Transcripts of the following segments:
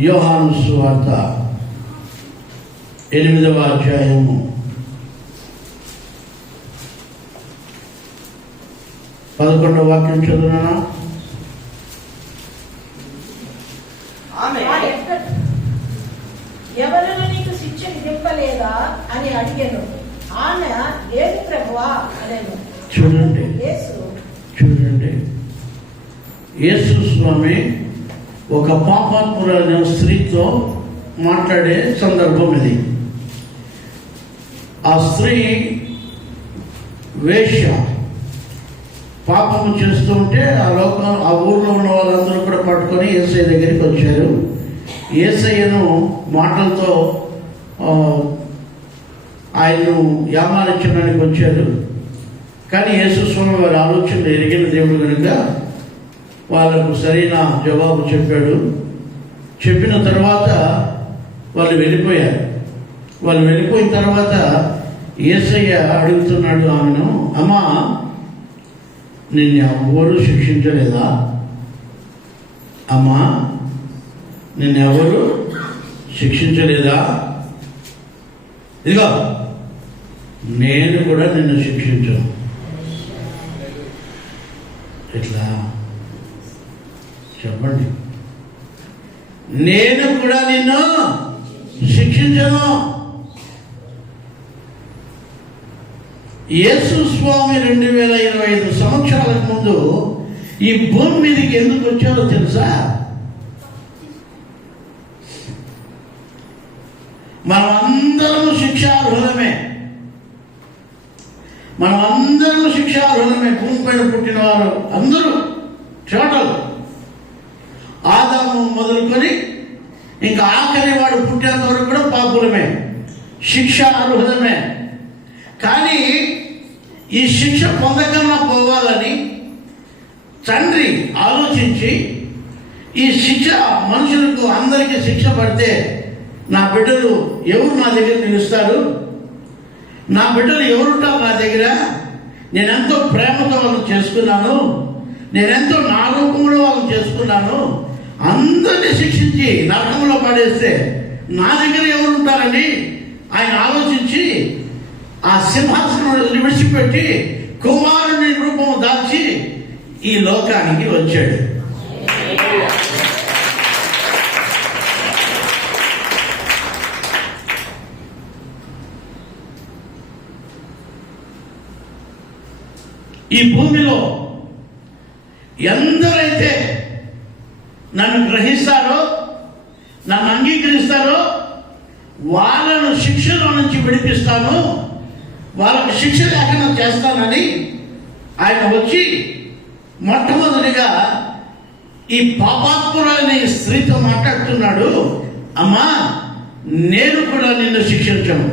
యోహాను సువార్త 8వ అధ్యాయము 11వ వాక్యం చదువునా? ఎవరైనా నీకు శిక్ష విధింపలేదా అని అడిగాను. ఆమె లేదు ప్రభువా అనేను. చూడండి యేసు స్వామి ఒక పాపాత్మురైన స్త్రీతో మాట్లాడే సందర్భం ఇది. ఆ స్త్రీ వేశ్య, పాపము చేస్తూ ఉంటే ఆ ఊర్లో ఉన్న వాళ్ళందరూ కూడా పట్టుకొని యేసయ్య దగ్గరికి వచ్చారు. యేసయ్యను మాటలతో ఆయన్ను యామారించడానికి వచ్చారు. కానీ యేసు స్వామి వారి ఆలోచనలు ఎరిగిన దేవుడు కనుక వాళ్ళకు సరైన జవాబు చెప్పాడు. చెప్పిన తర్వాత వాళ్ళు వెళ్ళిపోయారు. వాళ్ళు వెళ్ళిపోయిన తర్వాత యేసయ్య అడుగుతున్నాడు ఆమెను, అమ్మా నిన్ను ఎవరు శిక్షించలేదా? అమ్మా నిన్నెవరు శిక్షించలేదా? ఇదిగో నేను కూడా నిన్ను శిక్షించను. ఎట్లా చెప్పండి? నేను కూడా నిన్ను శిక్షించను. యేసు స్వామి 2025 సంవత్సరాలకు ముందు ఈ భూమి మీదకి ఎందుకు వచ్చారో తెలుసా? మనమందరము శిక్షార్హులమే. భూమి పైన పుట్టిన వారు అందరూ టోటల్ ఆదాము మొదలుకొని ఇంకా ఆఖరి వాడు పుట్టేంత వరకు కూడా పాపులమే, శిక్షార్హులమే. కానీ ఈ శిక్ష పొందకన్నా పోవాలని తండ్రి ఆలోచించి ఈ శిక్ష మనుషులకు అందరికీ శిక్ష పడితే నా బిడ్డలు ఎవరు నా దగ్గర నిలుస్తారు? నా బిడ్డలు ఎవరుంటారు నా దగ్గర? నేనెంతో ప్రేమతో వాళ్ళని చేసుకున్నాను, నేనెంతో నా రూపంలో వాళ్ళని చేసుకున్నాను. అందరినీ శిక్షించి నరకంలో పడేస్తే నా దగ్గర ఎవరుంటారని ఆయన ఆలోచించి ఆ సింహాసనం విడిచిపెట్టి కుమారుని రూపము దాల్చి ఈ లోకానికి వచ్చాడు. ఈ భూమిలో ఎందరైతే నన్ను గ్రహిస్తారో, నన్ను అంగీకరిస్తారో వాళ్ళను శిక్షలో నుంచి విడిపిస్తాను, వాళ్ళకు శిక్ష లేకుండా చేస్తానని ఆయన వచ్చి మొట్టమొదటిగా ఈ పాపాత్మురాలని స్త్రీతో మాట్లాడుతున్నాడు. అమ్మా నేను కూడా నిన్ను శిక్షించను.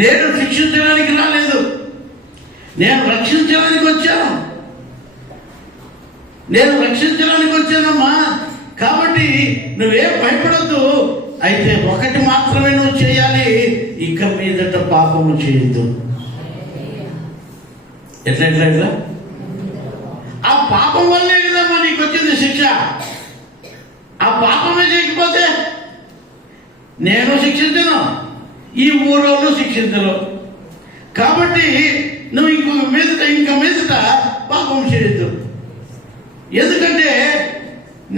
నేను శిక్షించడానికి రాలేదు, నేను రక్షించడానికి వచ్చానమ్మా. కాబట్టి నువ్వేం భయపడద్దు. అయితే ఒకటి మాత్రమే నువ్వు చేయాలి, ఇక మీదట పాపము చేయొద్దు. ఎట్లా ఆ పాపం వల్లే కదమ్మా నీకు వచ్చింది శిక్ష. ఆ పాపమే చేయకపోతే నేను శిక్షించను, ఈ ఊరోళ్ళు శిక్షించను. కాబట్టి నువ్వు ఇంక మీదట పాపం చేయొద్దు. ఎందుకంటే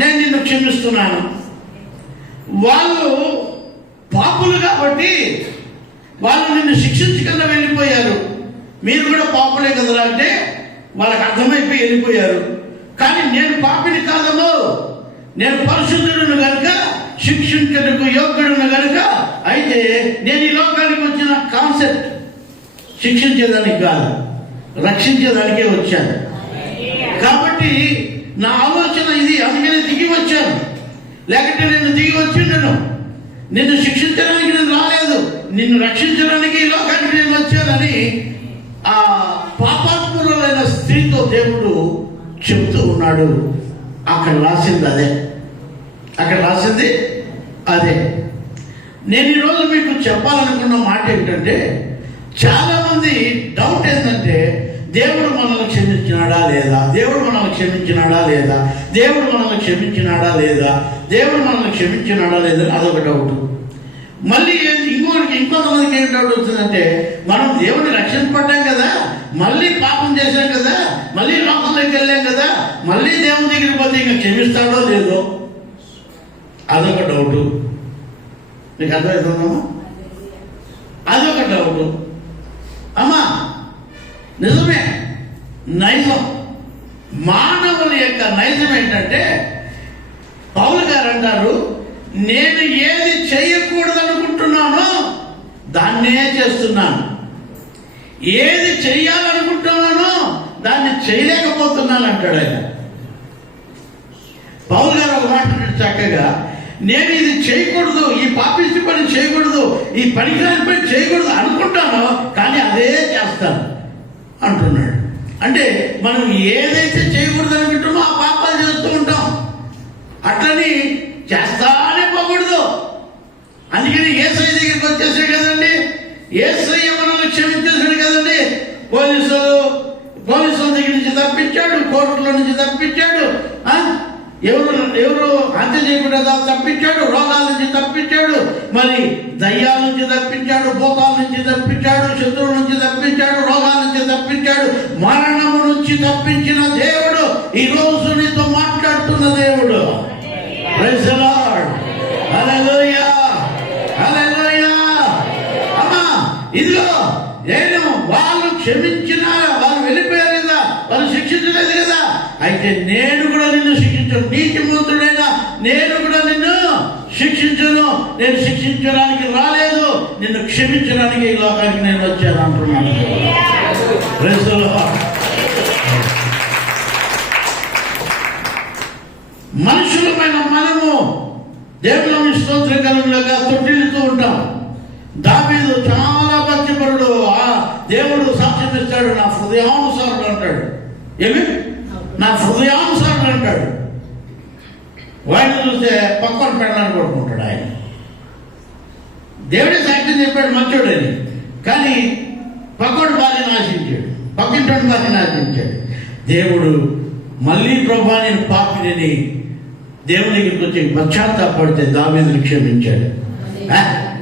నేను నిన్ను క్షమిస్తున్నాను. వాళ్ళు పాపులు కాబట్టి వాళ్ళు నిన్ను శిక్షించకుండా వెళ్ళిపోయారు. మీరు కూడా పాపులే కదరా అంటే వాళ్ళకి అర్థమైపోయి వెళ్ళిపోయారు. కానీ నేను పాపిని కాదమ్మో, నేను పరిశుద్ధుడును కనుక శిక్షించడానికి యోగ్యుడును కనుక. అయితే నేను ఈ లోకానికి వచ్చిన కాన్సెప్ట్ శిక్షించేదానికి కాదు, రక్షించేదానికే వచ్చాను. కాబట్టి నా ఆలోచన ఇది. అందుకనే దిగి వచ్చాను. లేకపోతే నేను దిగి వచ్చిండను. నిన్ను శిక్షించడానికి నేను రాలేదు, నిన్ను రక్షించడానికి ఈ లోకానికి నేను వచ్చానని ఆ పాపాత్ములైన స్త్రీతో దేవుడు చెప్తూ ఉన్నాడు. అక్కడ రాసింది అదే. నేను ఈరోజు మీకు చెప్పాలనుకున్న మాట ఏంటంటే, చాలా మంది డౌట్ ఏంటంటే దేవుడు మనల్ని క్షమించినాడా లేదా, దేవుడు మనల్ని క్షమించినాడా లేదా, దేవుడు మనల్ని క్షమించినాడా లేదా, దేవుడు మనల్ని క్షమించినాడా లేదా అదొక డౌట్. మళ్ళీ ఇంకొంతమందికి ఏం డౌట్ వచ్చిందంటే, మనం దేవుడిని రక్షింపడ్డాం కదా, మళ్ళీ పాపం చేశాం కదా, మళ్ళీ లోకంలోకి వెళ్ళాం కదా, మళ్ళీ దేవుని దగ్గరికి పోతే ఇంకా క్షమిస్తాడో లేదో అదొక డౌట్. నీకు అర్థమవుతుందమ్మా? అదొక డౌట్. అమ్మా నిజమే, నైజం, మానవుల యొక్క నైజం ఏంటంటే, పౌలు గారు అంటారు, నేను ఏది చేయకూడదనుకుంటున్నానో దాన్నే చేస్తున్నాను, ఏది చెయ్యాలనుకుంటున్నానో దాన్ని చేయలేకపోతున్నాను అంటాడు ఆయన. పౌలు గారు ఒక మాట చక్కగా, నేను ఇది చేయకూడదు, ఈ పాపిష్టి పని చేయకూడదు, ఈ పనికిరాని పని చేయకూడదు అనుకుంటానో కానీ అదే చేస్తాను అంటున్నాడు. అంటే మనం ఏదైతే చేయకూడదు అనుకుంటామో ఆ పాపాలు చేస్తూ ఉంటాం, అట్లని చేస్తానే పోకూడదు. అందుకని యేసయ్య దగ్గరికి వచ్చేసాడు కదండి, యేసయ్య మనల్ని క్షమించేసాడు కదండి. పోలీసుల దగ్గర నుంచి తప్పించాడు, కోర్టుల నుంచి తప్పించాడు, ఎవరు హత్య చేయకుండా తప్పించాడు, రోగాల నుంచి తప్పించాడు, మరి దయ్యాల నుంచి తప్పించాడు, భూతాల నుంచి తప్పించాడు, శత్రువుల నుంచి తప్పించాడు, రోగాల నుంచి తప్పించాడు, మరణము నుంచి తప్పించిన దేవుడు ఈ రోజు నీతో మాట్లాడుతున్న దేవుడు. ప్రైజ్ ది లార్డ్, హల్లెలూయా, హల్లెలూయా. అమ్మా ఇదిగో నేను వాళ్ళు క్షమించిన, వాళ్ళు వెళ్ళిపోయారు కదా, వాళ్ళు శిక్షించలేదు కదా, అయితే నేను కూడా నిన్ను శిక్షించను, నీతిమంతుడైనా నేను కూడా నిన్ను శిక్షించను, నేను శిక్షించడానికి రాలేదు, నిన్ను క్షమించడానికి ఈ లోకానికి నేను వచ్చాను అంటున్నాను. Praise the lord. మనుషులమైన మనము దేవుని స్తోత్రకరంగా తొట్టిల్లుతూ ఉంటాం. దావీదు చాలా భక్తిపరుడు, ఆ దేవుడు సాక్ష్యం ఇస్తాడు, నా హృదయానుసారుడు అంటాడు. ఏమి? నా హృదయానుసారుడు అంటాడు. వాడిని చూస్తే పక్కన పెట్టడానికి కొట్టుకుంటాడు ఆయన. దేవుడే సాక్ష్యం చెప్పాడు మంచోడని, కానీ పక్కడు భార్యను ఆశించాడు, పక్కింటి భార్యను ఆశించాడు. దేవుడు మళ్ళీ ప్రభా నేను పాపిని దేవుని దగ్గరికి వచ్చి పశ్చాత్తాపడితే దావీదుని క్షమించాడు.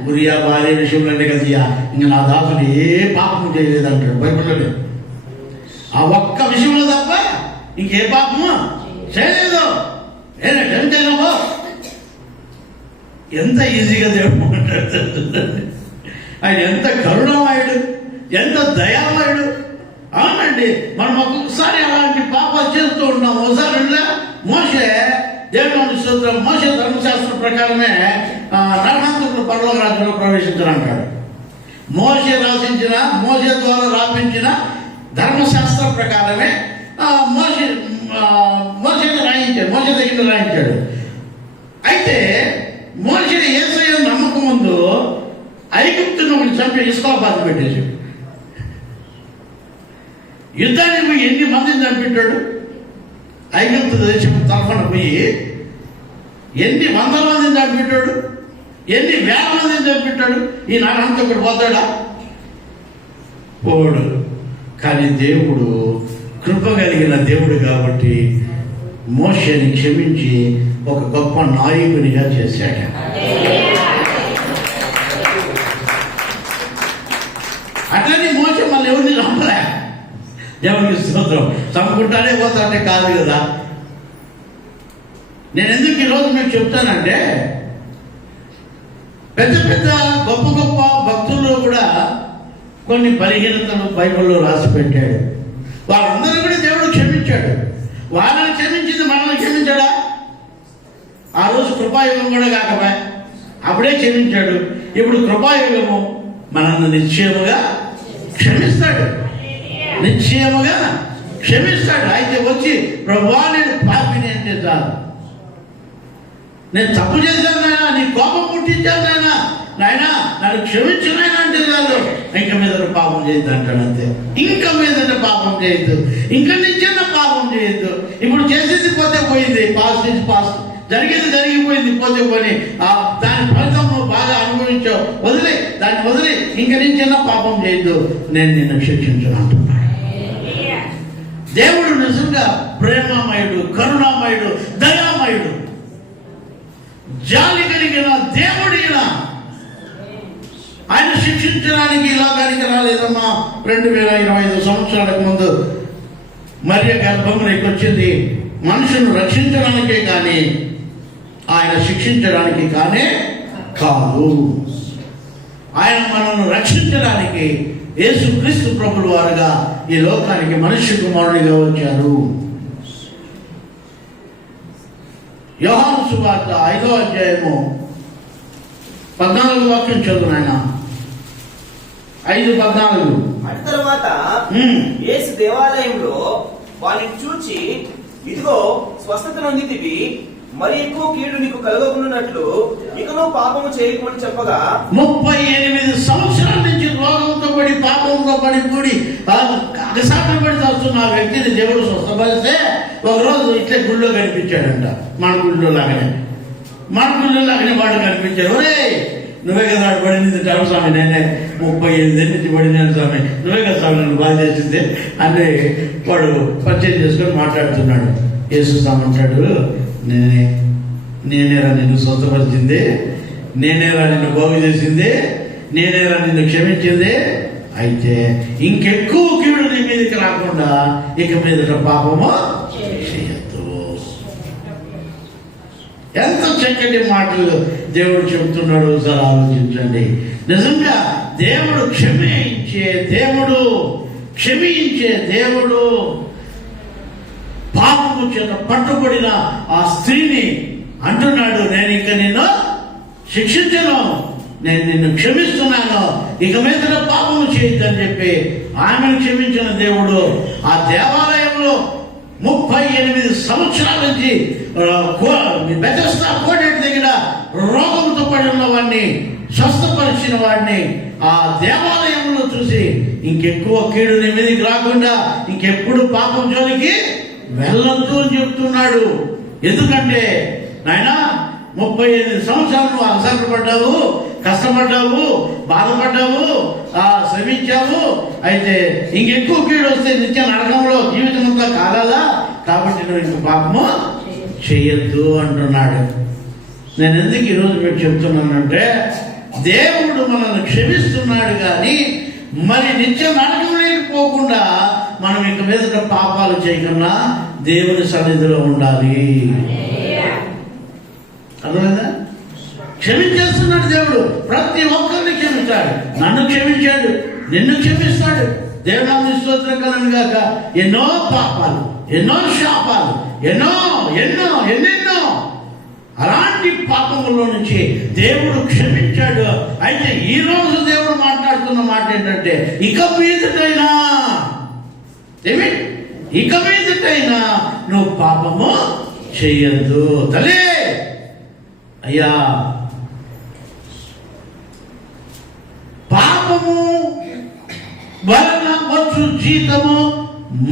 ఉరియా భార్య విషయంలోనే కదా, ఇంకా నా దాసుడు ఏ పాపము చేయలేదంటాడు బైబిల్లో. ఆ ఒక్క విషయంలో తప్ప ఇంకే పాపము చేయలేదు. ఏమో ఎంత ఈజీగా దేవుడు మాట్లాడుతుందండి. ఆయన ఎంత కరుణామయుడు, ఎంత దయామయుడు. అవునండి, మనం ఒక్కొక్కసారి అలాంటి పాపాలు చేస్తూ ఉన్నాం. ఒకసారి మోషే దేవుని స్తోత్రం, మోషే ధర్మశాస్త్రం ప్రకారమే నరహంతకుడు పరలోక రాజ్యంలో ప్రవేశించాలంటాడు. మోషే ద్వారా రాపించిన ధర్మశాస్త్రం ప్రకారమే మోషేని రాయించాడు, మోషే దగ్గర రాయించాడు. అయితే మోషే యేసయ్య నమ్మక ముందు ఐగుప్తును చంపి ఇసుకలో బాధ పెట్టేశాడు. యుద్ధానికి పోయి ఎన్ని మందిని చంపించాడు? ఐగుప్తు దేశం తరఫున పోయి ఎన్ని వందల మందిని చంపించాడు, ఎన్ని వేల మందిని చంపించాడు. ఈ నరహంతకుడు పోతాడా? పోడు. కానీ దేవుడు కృప కలిగిన దేవుడు కాబట్టి మోషేని క్షమించి ఒక గొప్ప నాయకునిగా చేశాడు. అట్లనే మోషే మళ్ళీ ఎవరిని చంపలే. దేవునికి స్తోత్రం. చంపుకుంటానే పోతాంటే కాదు కదా. నేను ఎందుకు ఈరోజు మీకు చెప్తానంటే, పెద్ద పెద్ద గొప్ప గొప్ప భక్తుల్లో కూడా కొన్ని బలహీనతలు బైబిల్లో రాసి పెట్టాడు. వాళ్ళందరూ కూడా దేవుడు క్షమించాడు. వాళ్ళని క్షమించింది మనల్ని క్షమించాడా? ఆ రోజు కృపాయుగం కూడా కాకపోయా, అప్పుడే క్షమించాడు. ఇప్పుడు కృపాయుగము మనల్ని నిశ్చయముగా క్షమిస్తాడు, నిశ్చయముగా క్షమిస్తాడు. అయితే వచ్చి ప్రభువా నేను పాపిని అంటే చాలు, నేను తప్పు చేశాను నాయన, నీ కోపం పుట్టించాను నాయన నన్ను క్షమించు నాయన అంటే చాలు. ఇంక మీద పాపం చేయొద్దు అంటాడు. అంతే, ఇంక మీద పాపం చేయొద్దు, ఇంక నుంచి పాపం చేయొద్దు. ఇప్పుడు చేసేది పోతే పోయింది, పాస్ట్ నుంచి పాస్ట్, జరిగేది జరిగిపోయింది, పోతే పోయి దాని ఫలితం నువ్వు బాగా అనుభవించావు, వదిలే దాన్ని, వదిలే ఇంక నుంచి పాపం చేయొద్దు, నేను నిన్ను శిక్షించను అంటున్నాడు. దేవుడు నిజంగా ప్రేమమయుడు, కరుణామయుడు, దయామయుడు, జాలి కలిగిన దేవుడిన. ఆయన శిక్షించడానికి ఈ లోకానికి రాలేదమ్మా. 2025 సంవత్సరాలకు ముందు మరియ గర్భంలోకి వచ్చింది మనుషులను రక్షించడానికే కానీ ఆయన శిక్షించడానికి కానే కాదు. ఆయన మనల్ని రక్షించడానికి యేసుక్రీస్తు ప్రభుల వారుగా ఈ లోకానికి మనుష్య కుమారుడిగా వచ్చారు. యోహాను సువార్త 5వ అధ్యాయము 14వ వాక్యం చదువు నాయన. 5:14. అటు తరువాత యేసు దేవాలయంలో వారిని చూచి, ఇదిగో స్వస్థత నొందితివి, మరి ఎక్కువ కీడు నీకు కలగకున్నట్లు ఇకను పాపము చేయకమని చెప్పగా, 38 సంవత్సరాల నుంచి రోగంతో పడి పాపంతో పడి కూడి అగసాటం పడి వస్తున్న ఆ వ్యక్తిని దేవుడు స్వస్థపరిస్తే ఒకరోజు ఇట్లే గుళ్ళో కనిపించాడంట. మన గుళ్ళో లాగానే వాడు కనిపించాడు. ఒరే నువ్వే కదా పడింది టైం స్వామి, నేనే 35 నుంచి పడినాను స్వామి, నువ్వే కదా స్వామి నన్ను బాగా చేసింది అని వాడు పరిచయం చేసుకొని మాట్లాడుతున్నాడు. యేసు స్వామి అంటాడు, నేనేరా నిన్ను స్వస్థపరిచింది, నేనేరా నిన్ను బాగు చేసింది, నేనేరా నిన్ను క్షమించింది. అయితే ఇంకెక్కువ కీడు నీ మీదకి రాకుండా ఇక మీదట పాపము చేయొద్దు. ఎంత చక్కటి మాటలు దేవుడు చెబుతున్నాడు ఒకసారి ఆలోచించండి. నిజంగా దేవుడు క్షమించే దేవుడు. పాపము చేత పట్టుబడిన ఆ స్త్రీని అంటున్నాడు, నేను ఇక నిన్ను శిక్షించను, నేను నిన్ను క్షమిస్తున్నాను, ఇక మీద పాపము చేయొద్దని చెప్పి ఆమెను క్షమించిన దేవుడు ఆ దేవాలయంలో 38 సంవత్సరాల నుంచి బెతెస్దా కోడేటి దగ్గర రోగంతో పడి ఉన్న వాడిని స్వస్థపరిచిన వాడిని ఆ దేవాలయంలో చూసి ఇంకెక్కువ కీడు నీ మీదకి రాకుండా ఇంకెప్పుడు పాపం జోలికి వెళ్ళొద్దు అని చెప్తున్నాడు. ఎందుకంటే నాయనా 38 సంవత్సరాలు నువ్వు అలసటపడ్డావు, కష్టపడ్డావు, బాధపడ్డావు, శ్రమించావు. అయితే ఇంకెక్కువ కీడు వస్తే నిత్య నరకంలో జీవితం అంతా కాలాలా, కాబట్టి నువ్వు ఇంక పాపము చెయ్యొద్దు అంటున్నాడు. నేను ఎందుకు ఈరోజు మీకు చెప్తున్నానంటే, దేవుడు మనల్ని క్షమిస్తున్నాడు కానీ మరి నిత్య నరకం లేకపోకుండా మనం ఇక మీద పాపాలు చేయకుండా దేవుని సన్నిధిలో ఉండాలి. అర్థమైందా? క్షమించేస్తున్నాడు దేవుడు, ప్రతి ఒక్కరిని క్షమిస్తాడు. నన్ను క్షమించాడు, నిన్ను క్షమిస్తాడు. దేవుని స్తోత్రం కలను గాక. ఎన్నో పాపాలు, ఎన్నో శాపాలు, ఎన్నెన్నో అలాంటి పాపములో నుంచి దేవుడు క్షమించాడు. అయితే ఈ రోజు దేవుడు మాట్లాడుతున్న మాట ఏంటంటే, ఇక మీదటైనా నువ్వు పాపము చెయ్యొద్దు. తల్లి అయ్యా, పాపము వలన వచ్చు జీతము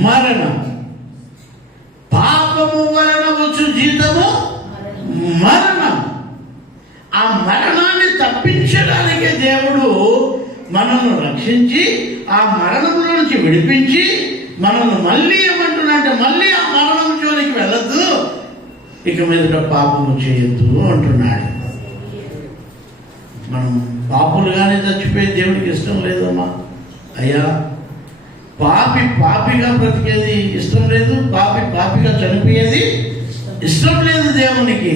మరణం. పాపము వలన వచ్చు జీతము మరణం. ఆ మరణాన్ని తప్పించడానికే దేవుడు మనల్ని రక్షించి ఆ మరణంలో నుంచి విడిపించి మనల్ని మళ్ళీ ఏమంటున్నాడంటే, మళ్ళీ ఆ మరణం జోలికి వెళ్ళద్దు, ఇక మీద పాపము చేయొద్దు అంటున్నాడు. మనం పాపులుగానే చచ్చిపోయి దేవుడికి ఇష్టం లేదమ్మా. అయ్యా, పాపిగా బ్రతికేది ఇష్టం లేదు, పాపిగా చనిపోయేది ఇష్టం లేదు దేవునికి.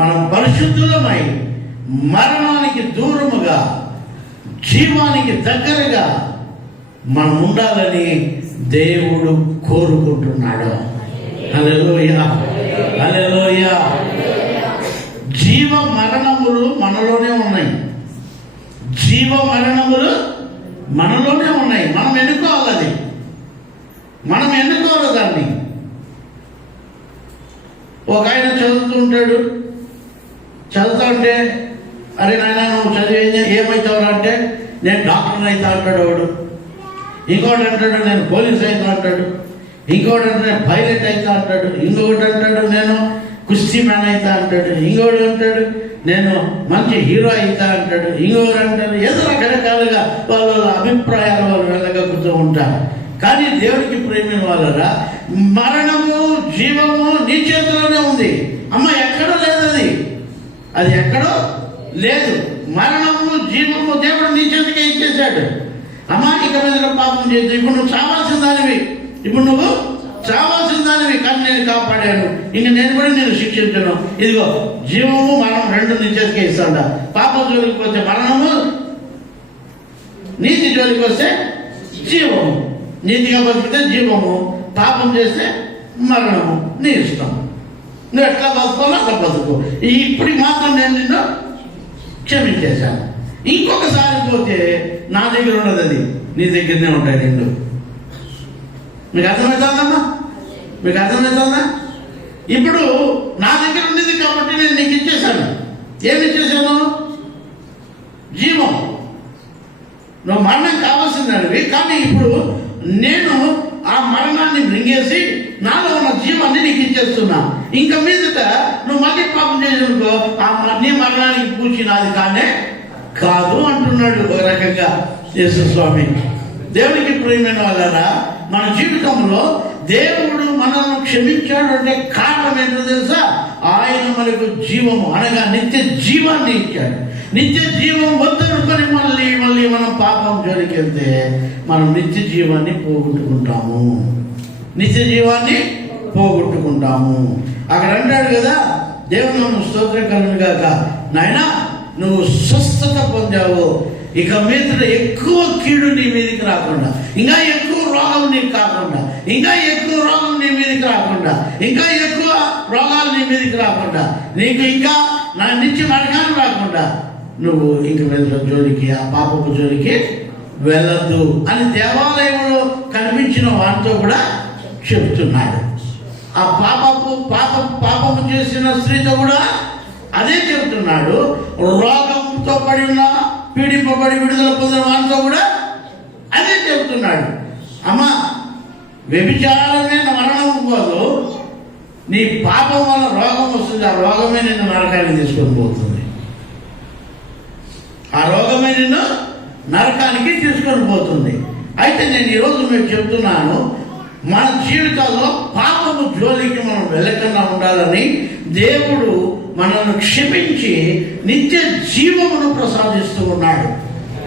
మనం పరిశుద్ధులమై మరణానికి దూరముగా జీవానికి దగ్గరగా మనం ఉండాలని దేవుడు కోరుకుంటున్నాడు. హల్లెలూయా, హల్లెలూయా. జీవ మరణములు మనలోనే ఉన్నాయి. మనం ఎన్నుకోవాలి దాన్ని. ఒక ఆయన చదువుతూ ఉంటే, అరే నాయన నువ్వు చదివి ఏమవుతావు అంటే, నేను డాక్టర్ అవుతా అంటాడు వాడు. ఇంకోటి అంటాడు నేను పోలీస్ అవుతా అంటాడు. ఇంకోటి అంటే నేను పైలట్ అవుతా అంటాడు. ఇంకొకటి అంటాడు నేను కుస్తీ మ్యాన్ అవుతా అంటాడు. ఇంకోటి అంటాడు నేను మంచి హీరో అవుతా అంటాడు. ఇంకొకరు అంటాడు ఏదో రకరకాలుగా వాళ్ళ అభిప్రాయాలు వాళ్ళు వెళ్ళగలుగుతూ ఉంటారు. కానీ దేవుడికి ప్రేమ వాళ్ళరా, మరణము జీవము నీ చేతిలోనే ఉంది. అమ్మ ఎక్కడో లేదు, అది ఎక్కడో లేదు. మరణము జీవము దేవుడు నీ చేతికే ఇచ్చేశాడు. అమ్మ ఇక మీద పాపం చేయదు. ఇప్పుడు నువ్వు చావాల్సిన దానివి, కానీ నేను కాపాడాను. ఇంక నేను కూడా నేను శిక్షించను. ఇదిగో జీవము మరణం రెండు నీ చేతికే ఇస్తాడా. పాపం జోలికి పోతే మరణము, నీతి జోలికి వస్తే జీవము. నీతిగా బతికితే జీవము, పాపం చేస్తే మరణము. నీ ఇష్టం, నువ్వు ఎట్లా బతుకోవాలో అట్లా బతుకు. ఇప్పుడు మాత్రం నేను నిన్ను క్షమించేశాను. ఇంకొకసారి పోతే నా దగ్గర ఉన్నది అది నీ దగ్గరనే ఉంటాయి రెండు. మీకు అర్థమవుతుందమ్మా? మీకు అర్థమవుతుందా? ఇప్పుడు నా దగ్గర ఉన్నది కాబట్టి నేను నీకు ఇచ్చేశాను. ఏమి ఇచ్చేశాను? జీవం. నువ్వు మరణం కావాల్సిందానివి, కానీ ఇప్పుడు నేను ఆ మరణాన్ని మృంగేసి నాలో ఉన్న జీవాన్ని నీకు ఇచ్చేస్తున్నా. ఇంకా మీదట నువ్వు మళ్ళీ పాపం చేసిననుకో నీ మరణానికి పూచి నాది కానే కాదు అంటున్నాడు ఒక రకంగా యేసుస్వామి. దేవునికి ప్రియమైన వాళ్ళారా, మన జీవితంలో దేవుడు మనల్ని క్షమించాడు అంటే కారణం ఏంటో తెలుసా? ఆయన మనకు జీవము అనగా నిత్య జీవాన్ని ఇచ్చాడు. నిత్య జీవం వద్దనుకొని మళ్ళీ మనం పాపం జోలికి వెళ్తే మనం నిత్య జీవాన్ని పోగొట్టుకుంటాము. అక్కడ అంటాడు కదా, దేవుడు నన్ను స్తోత్రం కలుగును గాక, నాయనా నువ్వు స్వస్థత పొందావు. ఇక మీద ఎక్కువ కీడు నీ మీదకి రాకుండా, ఇంకా ఎక్కువ రోగం నీకు కాకుండా, ఇంకా ఎక్కువ రోగం నీ మీదకి రాకుండా, ఇంకా ఎక్కువ రోగాలు నీ మీదకి రాకుండా, నీకు ఇంకా నా నుంచి నరకాలు రాకుండా నువ్వు ఇంక మీద జోలికి, ఆ పాపపు జోలికి వెళ్ళద్దు అని దేవాలయంలో కనిపించిన వారితో కూడా చెప్తున్నాడు. ఆ పాపము చేసిన స్త్రీతో కూడా అదే చెప్తున్నాడు. రోగంతో పడి ఉన్న, పీడింపబడి విడుదల పొందిన వారితో కూడా అదే చెప్తున్నాడు. అమ్మా, వ్యభిచారమే మరణం పోదు, నీ పాపం వల్ల రోగం వస్తుంది. ఆ రోగమే నిన్ను నరకానికి తీసుకొని పోతుంది. అయితే నేను ఈరోజు మీకు చెప్తున్నాను, మన జీవితాల్లో పాపము జోలికి మనం వెళ్ళకుండా ఉండాలని దేవుడు మనల్ని క్షమించి నిత్య జీవమును ప్రసాదిస్తూ ఉన్నాడు.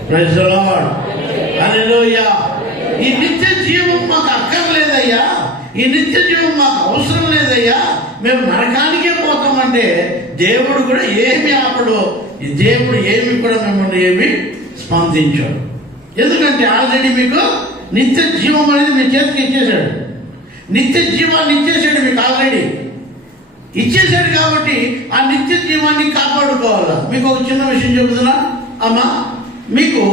ప్రైజ్ ది లార్డ్, హల్లెలూయా. ఈ నిత్య జీవం మాకు అక్కర్లేదయ్యా, ఈ నిత్య జీవం మాకు అవసరం లేదయ్యా, మేము నరకానికే పోతామంటే దేవుడు కూడా ఏమి ఆపడు. దేవుడు ఏమి కూడా మిమ్మల్ని ఏమి స్పందించాడు. ఎందుకంటే ఆల్రెడీ మీకు నిత్య జీవం అనేది మీ చేతికి ఇచ్చేశాడు. నిత్య జీవాన్ని ఇచ్చేసాడు, మీకు ఆల్రెడీ ఇచ్చేసాడు. కాబట్టి ఆ నిత్య జీవాన్ని కాపాడుకోవాలా. మీకు ఒక చిన్న విషయం చెబుతున్నా అమ్మా, మీకు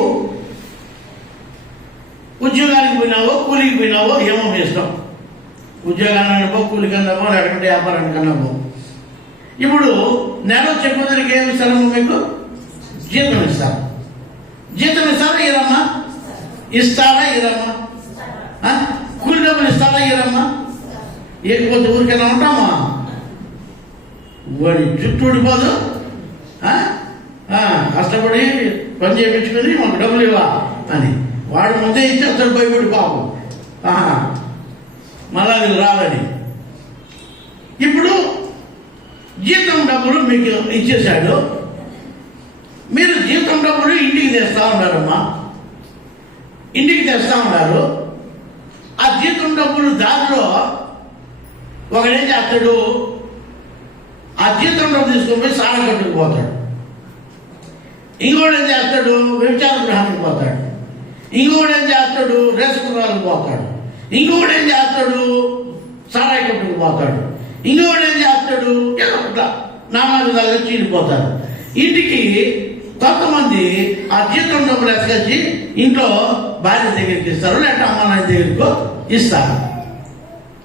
ఉద్యోగానికి పోయినావో కూలికి పోయినావో ఏమో మీ ఇష్టం. ఉద్యోగాన్ని పో, కూలికన్నా పో, లేకపోతే వ్యాపారానికన్నా పో. ఇప్పుడు నెల చెప్పుదరికి ఏమి ఇస్తారమ్మా? మీకు జీతం ఇస్తారు. జీతం ఇస్తారా ఇరమ్మా? ఇస్తారా ఇరమ్మా? కూలి డబ్బులు ఇస్తారా ఇరమ్మా? ఇకపోతే ఊరికైనా ఉంటామా? వాడి జుట్టు ఊడిపోదు. కష్టపడి పని చేయించుకొని మాకు డబ్బులు ఇవ్వా అని వాడు ముందే ఇచ్చేస్తాడు భయపడి పాపం, మళ్ళా అది రాదని. ఇప్పుడు జీతం డబ్బులు మీకు ఇచ్చేశాడు, మీరు జీతం డబ్బులు ఇంటికి తెస్తా ఉన్నారమ్మా, ఇంటికి తెస్తా ఉన్నారు. ఆ జీతం డబ్బులు దారిలో ఒకడేం చేస్తాడు, ఆ జీతం డబ్బులు తీసుకొని పోయి సారా కట్టుకు పోతాడు. ఇంకోటి ఏం చేస్తాడు, వ్యభిచార గృహానికి పోతాడు. ఇంకోటి ఏం చేస్తాడు, రేసుకురాలకు పోతాడు. ఇంకొకటి ఏం చేస్తాడు, సారాయి కట్టుకు పోతాడు. ఇంకొకటి ఏం చేస్తాడు, నానా విధాలుగా చీలిపోతాడు. ఇంటికి కొంతమంది ఆ జీతం డబ్బులు ఎత్తుకొచ్చి ఇంట్లో భార్య దగ్గరికి ఇస్తారు, లేకపోతే అమ్మ నాన్న దగ్గరికి ఇస్తారు,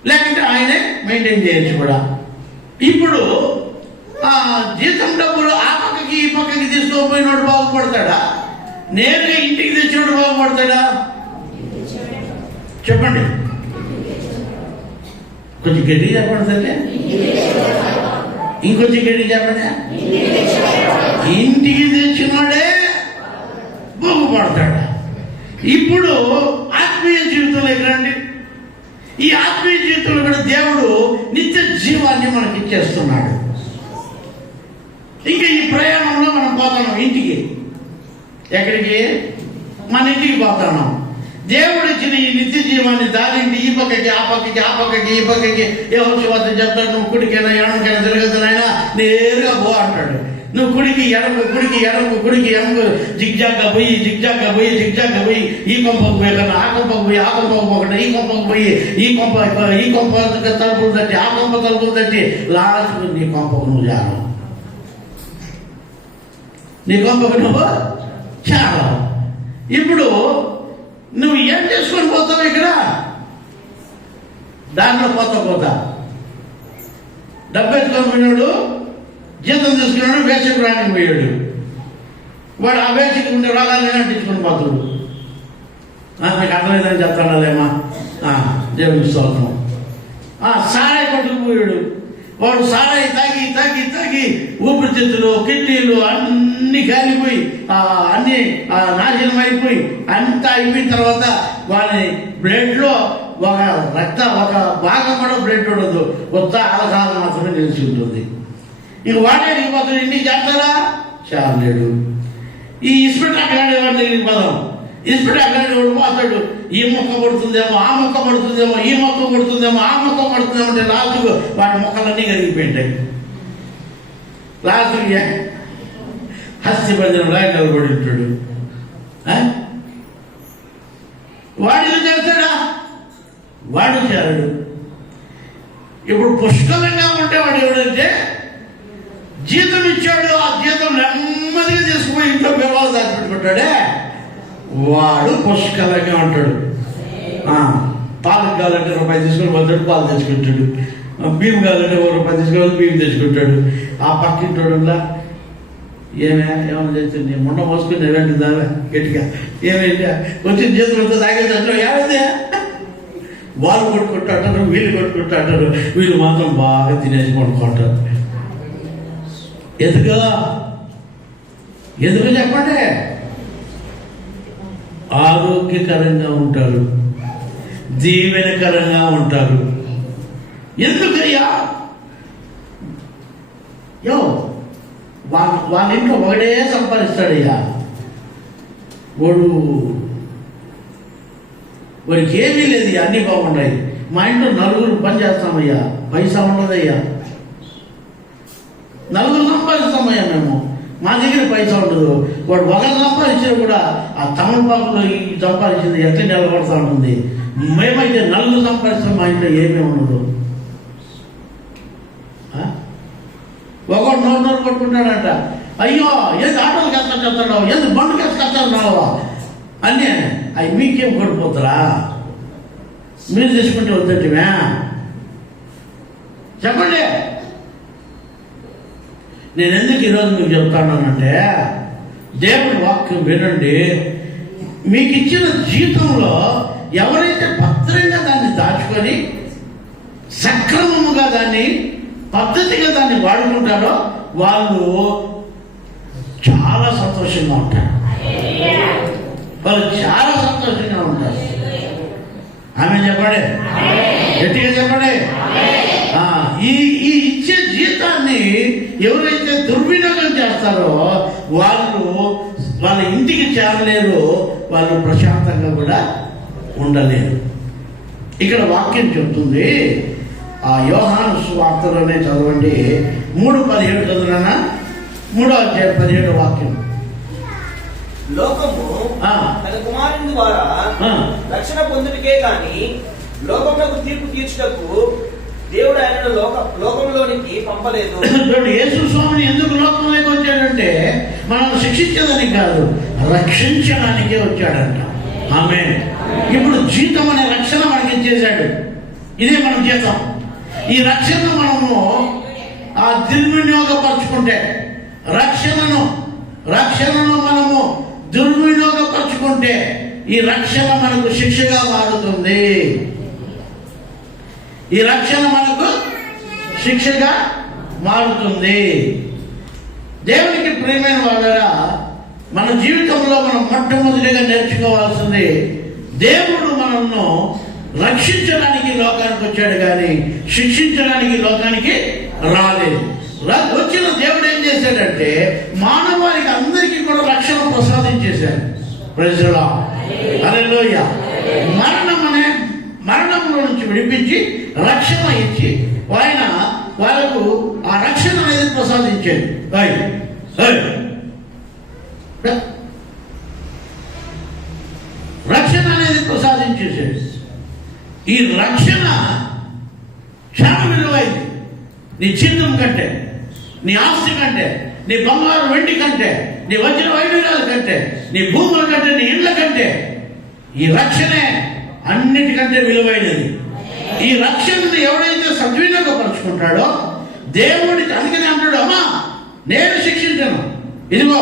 లేకుంటే ఆయనే మెయింటైన్ చేయొచ్చు కూడా. ఇప్పుడు ఆ జీతం డబ్బులు ఆ పక్కకి ఈ పక్కకి తీసుకోపోయినోడు బాగుపడతాడా, నేరుగా ఇంటికి తెచ్చినోడు బాగుపడతాడా? చెప్పండి, కొంచెం గట్టిగా చెప్పండి. ఇంకొంచెం గట్టిగా చెప్పండి. ఇంటికి తెచ్చినోడే బాగుపడతాడా? ఇప్పుడు ఆత్మీయ జీవితంలోకి రండి. ఈ ఆత్మీయ జీవితంలో కూడా దేవుడు నిత్య జీవాన్ని మనకి ఇచ్చేస్తున్నాడు. ఇంకా ఈ ప్రయాణంలో మనం పోతున్నాం ఇంటికి. ఎక్కడికి? మన ఇంటికి పోతున్నాం. దేవుడు ఇచ్చిన ఈ నిత్య జీవాన్ని దానింటి ఈ పక్కకి ఆ పక్కకి ఆ పక్కకి ఈ పక్కకి యెహోషువతో చెప్తాడు, నువ్వు కుడికైనా ఎడమకైనా తిరగదునైనా నేరుగా పో అంటాడు. నువ్వు కుడికి ఎడము కుడికి ఎడము కుడికి ఎడము జిగ్జాగ్గా పోయి జిగ్జాగ్గా పోయి జిగ్జాగ్గా పోయి ఈ కొంపకు పోయి కన్నా ఆ కొంపకు పోయి ఆ కొంపకు పోకుండా ఈ కొంపకు పోయి ఈ కొంప తలుపులు తట్టి ఆ కొంప తలుపులు తట్టి లాస్ట్ నీ కొంపకు నువ్వు చేరవు. నీ కొంపకు నువ్వు చేరవు. ఇప్పుడు నువ్వు ఏం చేసుకొని పోతావు? ఇక్కడ దాంట్లో పోతా డబ్బు ఎత్తుకొని పోయినాడు, జీతం తీసుకున్నాడు, వేసవికి రానికి పోయాడు. వాడు ఆ వేసవికి ఉండే రోగాలనే అంటించుకొని పోతాడు. నాకు అర్థమైందని చెప్తాడాలేమా? దేవుని స్తోత్రం. సారాయి పట్టుకుపోయాడు. వాడు సారాయి తాగి తాగి తాగి ఊపిరితిత్తులు కిడ్నీలు అన్ని కాలిపోయి అన్ని నాశనం అయిపోయి అంతా అయిపోయిన తర్వాత వాడి బ్లడ్లో ఒక ఒక భాగం కూడా బ్లడ్ ఉండదు, కొత్త ఆలకాలం మాత్రమే నిలిచి ఉంటుంది. ఇంక వాడే పోతాడు. ఇంటికి చేస్తారా? చాలేడు. ఈ ఇస్పెట్ గాడి వాడి దగ్గరికి పోదాం. ఇస్పెట్ గాడి వాడు పోతాడు. ఈ మొక్క పడుతుందేమో ఆ మొక్క పడుతుందేమో ఈ మొక్క పడుతుందేమో ఆ మొక్క పడుతుందేమో అంటే లాస్ట్కు వాడి మొక్కలన్నీ కరిగిపోయింటాయి. లాస్ట్కి హస్తి భజనలా నిలబడి ఉంటాడు. వాడిని చేస్తాడా? వాడు చేరడు. ఇప్పుడు పుష్కలంగా ఉంటే వాడు ఎవడంటే జీతం ఇచ్చాడు, ఆ జీతం నెమ్మదిగా తీసుకుపోయి ఇంట్లో బెవాలు దాచిపెట్టుకుంటాడే వాడు పుష్కలంగా ఉంటాడు. పాలకు కావాలంటే రూపాయి తీసుకొని పోతాడు, పాలు తెచ్చుకుంటాడు. బియ్యం కావాలంటే రూపాయి తీసుకొని బియ్యం తెచ్చుకుంటాడు. ఆ పక్కింటోడులా ఏమైనా చేస్తుంది మొండ మోసుకుని ఎవరికి దావా గట్టిగా ఏమైంది వచ్చిన జీతంతో తాగేదంటే ఏమైంది వాళ్ళు కొట్టుకుంటారు, వీళ్ళు కొట్టుకుంటారు, వీళ్ళు మాత్రం బాగా తినేసి కొనుక్కుంటారు. ఎందుకు చెప్పండి? ఆరోగ్యకరంగా ఉంటారు, దీవెనకరంగా ఉంటారు. ఎందుకయ్యా? వాళ్ళ ఇంట్లో ఒకటే సంపాదిస్తాడయ్యా. వాడికి ఏమీ లేదు, అన్నీ బాగున్నాయి. మా ఇంట్లో నలుగురు పని చేస్తామయ్యా, పైసా ఉండదయ్యా. నలుగురు సంపాదిస్తామయ్యా మేము, మా దగ్గర పైసా ఉండదు. వాడు ఒకరు సంపాదించినా కూడా ఆ తమలపాకులో ఈ సంపాదించింది ఎట్లా నిలబడతా ఉంటుంది. మేమైతే నలుగురు సంపాదిస్తాం, మా ఇంట్లో ఏమీ ఉండదు. ఒకడు నోరు కొట్టుకుంటాడంట, అయ్యో ఏది ఆటోలు కష్టపడతాడు, ఏది బండు కష్టపడతావు అన్నీ అవి మీకేం కొడిపోతారా? మీరు తీసుకుంటే వద్దంటివే చెప్పండి. నేను ఎందుకు ఈరోజు మీకు చెప్తానంటే దేవుడి వాక్యం వినండి. మీకు ఇచ్చిన జీవితంలో ఎవరైతే భద్రంగా దాన్ని దాచుకొని సక్రమముగా దాన్ని పద్ధతిగా దాన్ని వాడుకుంటారో వాళ్ళు చాలా సంతోషంగా ఉంటారు. వాళ్ళు చాలా సంతోషంగా ఉంటారు. ఆమె చెప్పండి, గట్టిగా చెప్పండి. ఈ ఇచ్చే జీతాన్ని ఎవరైతే దుర్వినియోగం చేస్తారో వాళ్ళు వాళ్ళ ఇంటికి చేరలేరు, వాళ్ళు ప్రశాంతంగా కూడా ఉండలేరు. ఇక్కడ వాక్యం చెప్తుంది, ఆ యోహాను సువార్తలోనే చదవండి, 3:17 చదువునా? 3:17 వాక్యం. లోకము తన కుమారుని ద్వారా రక్షణ పొందుటకే కాని లోకములకు తీర్పు తీర్చుటకు దేవుడు ఆయనను లోకంలోనికి పంపలేదు. యేసు స్వామిని ఎందుకు లోకంలోకి వచ్చాడంటే మనల్ని శిక్షించడానికి కాదు, రక్షించడానికే వచ్చాడంట. ఆమేన్. ఇప్పుడు జీతం అనే రక్షణ మనకి ఇచ్చేశాడు. ఇదే మన జీతం. ఈ రక్షణ మనము దుర్వినియోగపరుచుకుంటే, రక్షణను మనము దుర్వినియోగపరుచుకుంటే ఈ రక్షణ మనకు శిక్షగా మారుతుంది. ఈ రక్షణ మనకు శిక్షగా మారుతుంది. దేవునికి ప్రియమైన వాళ్ళరా, మన జీవితంలో మనం మొట్టమొదటిగా నేర్చుకోవాల్సింది, దేవుడు మనల్ని రక్షించడానికి లోకానికి వచ్చాడు కానీ శిక్షించడానికి లోకానికి రాలేదు. వచ్చిన దేవుడు ఏం చేశాడంటే మానవాళికి అందరికీ కూడా రక్షణ ప్రసాదించేశాడు. ప్రైజ్ ది లార్డ్, హల్లెలూయా. మరణంలో నుంచి విడిపించి రక్షణ ఇచ్చి ఆయన వాళ్ళకు ఆ రక్షణ అనేది ప్రసాదించాడు. రక్షణ అనేది ప్రసాదించేసాడు. ఈ రక్షణ చాలా విలువైంది. నీ చిత్తం కంటే, నీ ఆస్తి కంటే, నీ బంగారు వెండి కంటే, నీ వజ్ర వైడూర్యాల కంటే, నీ భూముల కంటే, నీ ఇండ్ల కంటే ఈ రక్షణే అన్నిటికంటే విలువైనది. ఈ రక్షణను ఎవడైతే సద్వినియోగపరుచుకుంటాడో దేవుడికి, అందుకనే అంటాడు, అమ్మా నేను శిక్షించాను, ఇదిగో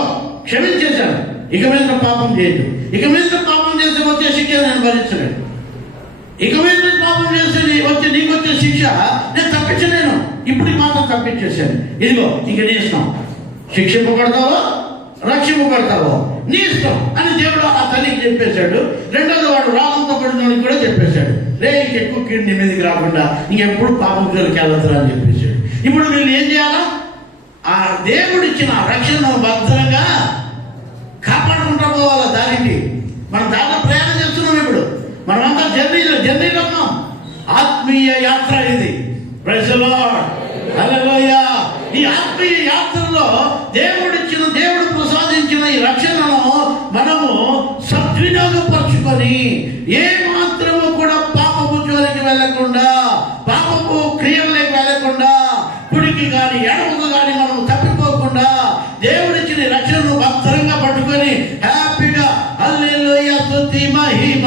క్షమించేశాను, ఇక మీద పాపం చేయదు. ఇక మీద పాపం చేస్తే వచ్చే శిక్ష నేను భరించలేను. ఇక మీద పాపం చేస్తే నీకు వచ్చే శిక్ష నేను తప్పించలేను. ఇప్పుడు మాత్రం తప్పించేశాను, ఇదిగో ఇక నీ ఇష్టం, శిక్షింపబడతావో రక్షింపబడతావో నీ ఇష్టం అని దేవుడు ఆ తల్లికి చెప్పేశాడు. రెండోది వాడు రాగంతో పడినోడికి కూడా చెప్పేశాడు, రే ఇంకెక్కువ కీడు నీ మీదకి రాకుండా ఇంకెప్పుడు పాపం జోలికి వెళ్ళదురా అని చెప్పేశాడు. ఇప్పుడు వీళ్ళు ఏం చేయాలా? ఆ దేవుడు ఇచ్చిన రక్షణను భద్రంగా కాపాడుకుంటా పోవాలా. దానికి మనం దాంట్లో ప్రయాణం చేస్తున్నాం. ఇప్పుడు మనమంతా జర్నీలో ఉన్నాం. ఆత్మీయ యాత్ర ఇది. ప్రైజ్ ది లార్డ్, హల్లెలూయా. ఈ ఆత్మీయ యాత్రలో దేవుడు ప్రసాదించిన ఈ రక్షణను మనము సద్వినియోగపరుచుకొని ఏ మాత్రము కూడా పాపపు జోలికి వెళ్లకుండా, పాపపు క్రియల్లోకి వెళ్లకుండా, కుడికి కానీ ఎడమకు కానీ మనం తప్పిపోకుండా దేవుడిచ్చిన రక్షణను భద్రంగా పట్టుకొని హ్యాపీగా హల్లెలూయా స్తుతి మహిమ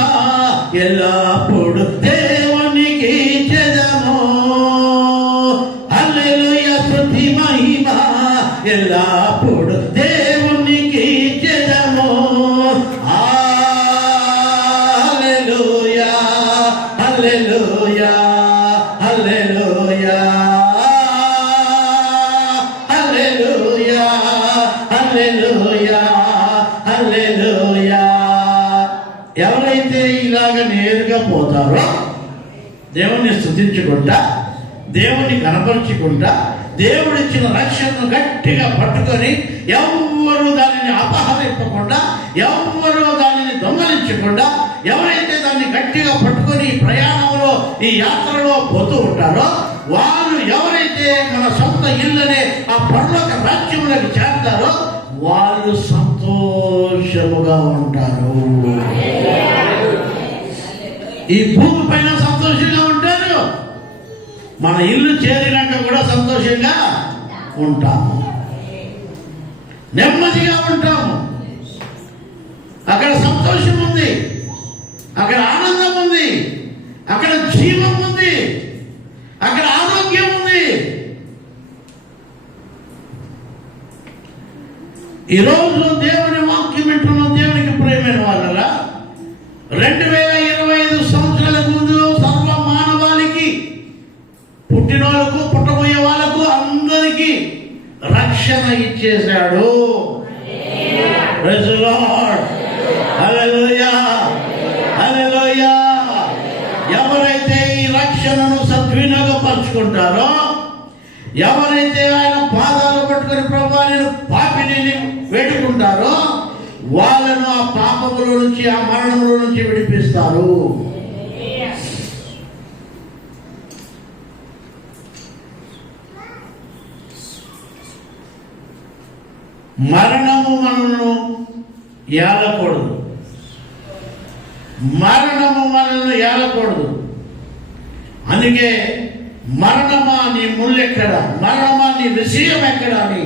ఎల్లప్పుడు దేవునికి చెదము, హల్లెలూయా స్తుతి మహిమ ఎల్లప్పుడు దేవునికి చెదము. హల్లెలూయా హల్లెలూయా హల్లెలూయా హల్లెలూయా హల్లెలూయా హల్లెలూయా. ఎవరైతే ఇలాగ నేరుగా పోతారో, దేవుణ్ణి స్తుతించుకుంటా, దేవుని కనపరుచుకుంటా, దేవుడిచ్చిన రక్షణను గట్టిగా పట్టుకొని ఎవరు దానిని అపహరింపకుండా, ఎవరు దానిని దొంగలించకుండా, ఎవరైతే దాన్ని గట్టిగా పట్టుకొని ఈ ప్రయాణంలో ఈ యాత్రలో పోతూ ఉంటారో వాళ్ళు ఎవరైతే మన సొంత ఇళ్ళనే ఆ పరలోక రాజ్యములకు చేరతారో వాళ్ళు సంతోషముగా ఉంటారు. ఈ భూమి పైన సంతోషంగా ఉంటారు, మన ఇల్లు చేరినాక కూడా సంతోషంగా ఉంటాము, నెమ్మదిగా ఉంటాము. అక్కడ సంతోషం ఉంది, అక్కడ ఆనందం ఉంది, అక్కడ జీవం ఉంది, అక్కడ ఆరోగ్యం ఉంది. ఈరోజు దేవుని వాక్యం వింటున్న దేవునికి ప్రియమైన వాళ్ళరా, 2025 సంవత్సరాల ముందు సర్వ మానవాళికి, పుట్టినోళ్ళకు పుట్టబోయే వాళ్ళకు అందరికీ రక్షణ ఇచ్చేశాడు. ప్రైజ్ ది లార్డ్, హల్లెలూయా హల్లెలూయా. ఎవరైతే ఈ రక్షణను సద్వినియోగపరుచుకుంటారో, ఎవరైతే ఆయన పాదాలు పట్టుకొని ప్రభువా నేను పాపిని వేడుకుంటారో వాళ్ళను ఆ పాపముల నుంచి, ఆ మరణముల నుంచి విడిపిస్తారు. మరణము మనల్ని ఏలకూడదు, మరణము మనల్ని ఏలకూడదు. అందుకే మరణమా నీ ముళ్ళు ఎక్కడ, మరణమా నీ విషయం ఎక్కడ అని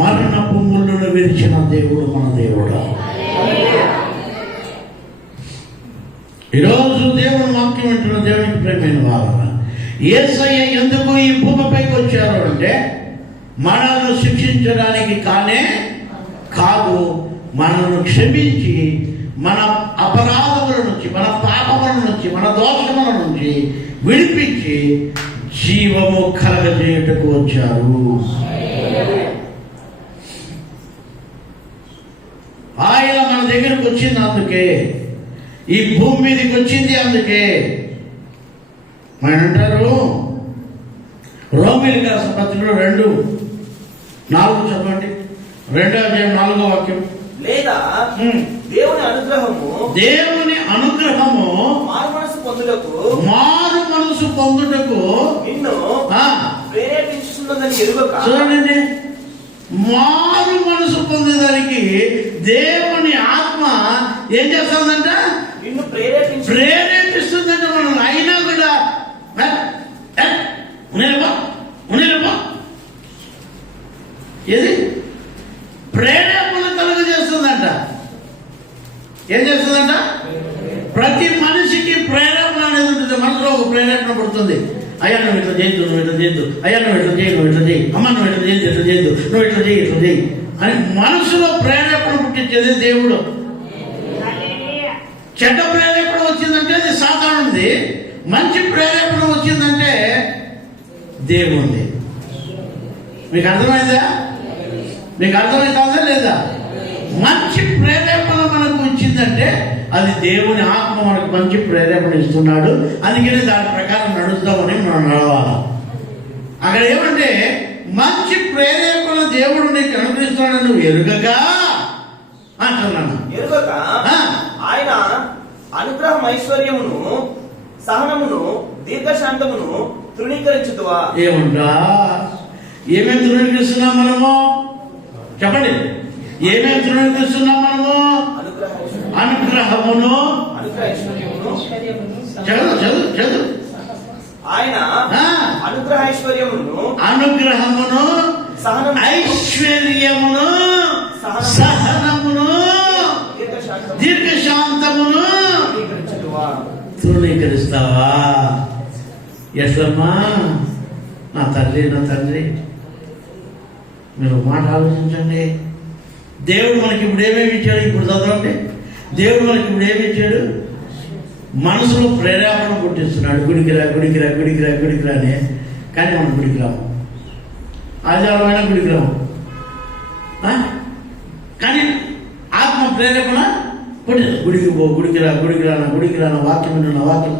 మరణపు ముళ్ళను విరిచిన దేవుడు మన దేవుడు. ఈరోజు దేవుని వాక్యం వింటున్న దేవునికి ప్రేమైన వారు, యేసయ్య ఎందుకు ఈ భూమిపైకి వచ్చారు అంటే మనల్ని శిక్షించడానికి కాదు, మనల్ని క్షమించి మన అపరాధముల నుంచి, మన పాపముల నుంచి, మన దోషముల నుంచి విడిపించి జీవము కలగజేయుటకు వచ్చారు. ఆయన మన దగ్గరకు వచ్చింది అందుకే, ఈ భూమి మీదకి వచ్చింది అందుకే. ఆయన అంటారు, రోమీయులకు రాసిన పత్రికలో 2:4 చదవండి. 2:4 వాక్యం. లేదా దేవుని అనుగ్రహము మారు మనసు పొందుటకు నిన్ను ప్రేరేపించుతున్నదని ఎరుగక. చూడండి, మారు మనసు పొందేదానికి దేవుని ఆత్మ ఏం చేస్తుందంట? నిన్ను ప్రేరేపిస్తుందంట. మనం అయినా కూడా ఏది ప్రేరేపణ కలుగజేస్తుందంట. ఏం చేస్తుందంట? ప్రతి మనిషికి ప్రేరేపణ అనేది ఉంటుంది. మనసులో ఒక ప్రేరేపణ పడుతుంది. అయ్యా నువ్వు ఇట్లా చేయొద్దు, నువ్వు ఇట్లా చేయొద్దు, అయ్యా నువ్వు ఇట్లా చేయి, నువ్వు ఇట్లా చేయి, అమ్మ నువ్వు ఇట్లా చేయొద్దు, ఇట్లా చేయొద్దు, నువ్వు ఇట్లా చేయి, ఇట్లా చేయి అని మనసులో ప్రేరేపణ పుట్టించేది దేవుడు. చెడ్డ ప్రేరేపణ వచ్చిందంటే అది సాతానుంది, మంచి ప్రేరేపణ వచ్చిందంటే దేవుంది. మీకు అర్థమైందా? మీకు అర్థమవుతుందా లేదా? మంచి ప్రేరేపణ మనకు వచ్చిందంటే అది దేవుని ఆత్మ మనకు మంచి ప్రేరేపణ ఇస్తున్నాడు. అందుకని దాని ప్రకారం నడుస్తామని మనం నడవాలి. అక్కడ ఏమంటే మంచి ప్రేరేపణ దేవుడు నీకు అనుగ్రహిస్తున్నాడు నువ్వు ఎరుగక అంటున్నాను. ఆయన అనుగ్రహం ఐశ్వర్యమును సహనమును దీర్ఘశాంతమును తృణీకరించుదువా. ఏమంటా? ఏమేమి తృణీకరిస్తున్నాం మనము? చెప్పండి. ఏమేమి తృణీకరిస్తున్నాం మనము? అనుగ్రహమును. చదువు చదువు చదువు. ఆయన అనుగ్రహ ఐశ్వర్యమును ఐశ్వర్యమును సహనమును దీర్ఘశాంతమును తృణీకరిస్తావా? ఎట్లమ్మా? నా తండ్రి మీరు మాట ఆలోచించండి. దేవుడు మనకి ఇప్పుడు ఏమేమి ఇచ్చాడు? ఇప్పుడు చదవండి. దేవుడు మనకి ఇప్పుడు ఏమి ఇచ్చాడు? మనసులో ప్రేరేపణ పుట్టిస్తున్నాడు. గుడికిరా అని. కానీ మనం గుడికి రాము. ఆదివారమైన గుడికి రాము. కానీ ఆత్మ ప్రేరేపణ పుట్టి గుడికి పో, గుడికి రాన వాక్యం విన్న వాక్యం.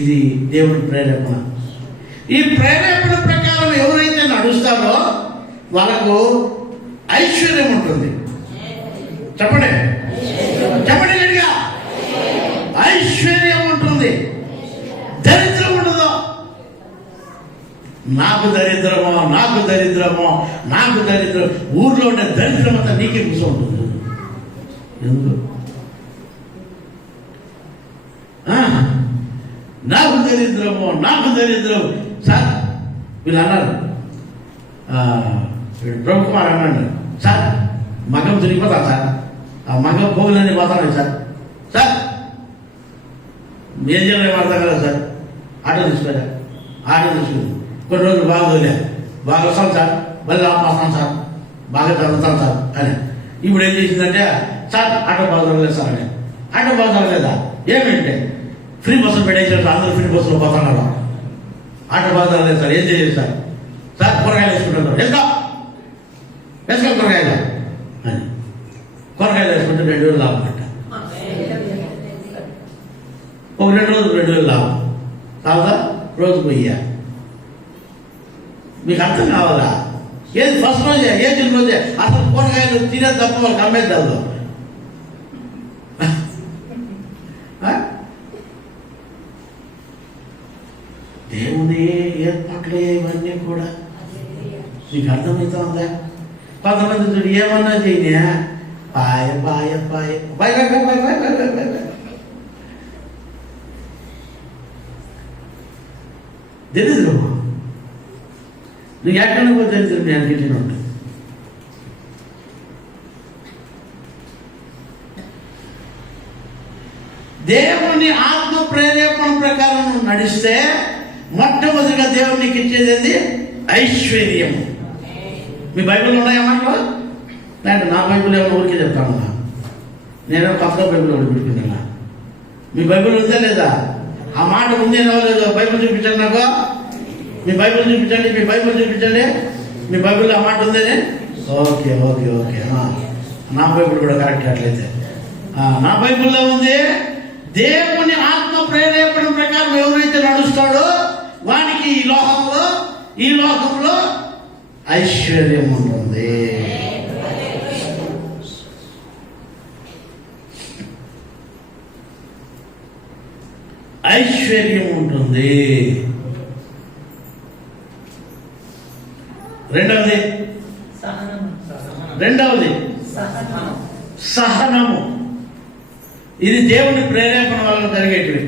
ఇది దేవుడి ప్రేరేపణ. ఈ ప్రేరేపణ ప్రకారం ఎవరైతే నడుస్తారో వాళ్ళకు ఐశ్వర్యం ఉంటుంది. చెప్పండి గట్టిగా. ఐశ్వర్యం ఉంటుంది, దరిద్రం ఉండదు. నాకు దరిద్రం ఊర్లో ఉండే దరిద్రం అంతా నీకే కూర్చుంటుంది. ఎందుకు? నాకు దరిద్రం సార్. వీళ్ళు అన్నారు, ప్రభు కుమార్ అన్నాడు, సార్ మగం తిరిగిపోతా సార్, ఆ మగం పోగులన్నీ పోతాను సార్. ఏం చేయాలి వాడతా కదా సార్. ఆటో తీసుకుని కొన్ని రోజులు బాగా వస్తాను సార్, మళ్ళీ ఆపాస్తాను సార్, బాగా చదువుతాను సార్ అని. ఇప్పుడు ఏం చేసిందంటే, సార్ ఆటో బాగా లేదు సార్ అని. ఆటో బాగా లేదా? ఏమంటే ఫ్రీ బస్సులు పెట్టేసారు, అందరూ ఫ్రీ బస్సులో పోతున్నారు. ఆటో బాగా లేదు సార్, ఏం చేయాలి సార్? కూరగాయలు వేసుకుంటున్నారు. వేసుకో కూరగాయలు అని. కూరగాయలు వేసుకుంటే 2,000 లాభం అంట. ఒక 2 రోజులు 2,000 లాభం కాదా? రోజు పోయ్యా. మీకు అర్థం కావాలా? ఏది ఫస్ట్ రోజే, ఏది రోజే అసలు కూరగాయలు తినే తప్ప వాళ్ళకి అమ్మేది కాదు. దేవుని ఏర్పాట్లే ఇవన్నీ కూడా. మీకు అర్థమవుతుందా? కొంతమంది ఏమన్నా చేయనా పాయ దరిద్రమా. నువ్వు ఎక్కడ పోతే దరిద్రం నేను గిట్టిన ఉంటుంది. దేవుని ఆత్మ ప్రేరేపణ ప్రకారం నువ్వు నడిస్తే మొట్టమొదటిగా దేవుడు నీకు ఇచ్చేది ఐశ్వర్యం. మీ బైబిల్ ఉన్నాయా మాటలు? లేదంటే నా బైబిల్ ఏమన్నా ఊరికే చెప్తాను. నేను కొత్త బైబిల్ ఒకటి పెట్టుకున్నా. మీ బైబిల్ ఉందా లేదా? ఆ మాట ఉందేనో లేదో బైబిల్ చూపించండి నాకు. మీ బైబిల్ చూపించండి. మీ బైబిల్లో ఆ మాట ఉందేనే? ఓకే. నా బైబిల్ కూడా కరెక్ట్. అట్లయితే నా బైబిల్లో ఉంది, దేవుని ఆత్మ ప్రేరేపణ ప్రకారం ఎవరైతే నడుస్తాడో వానికి ఈ లోకంలో ఐశ్వర్యం ఉంటుంది. ఐశ్వర్యం ఉంటుంది. రెండవది సహనము. ఇది దేవుని ప్రేరేపణ వల్ల కలిగేటివి.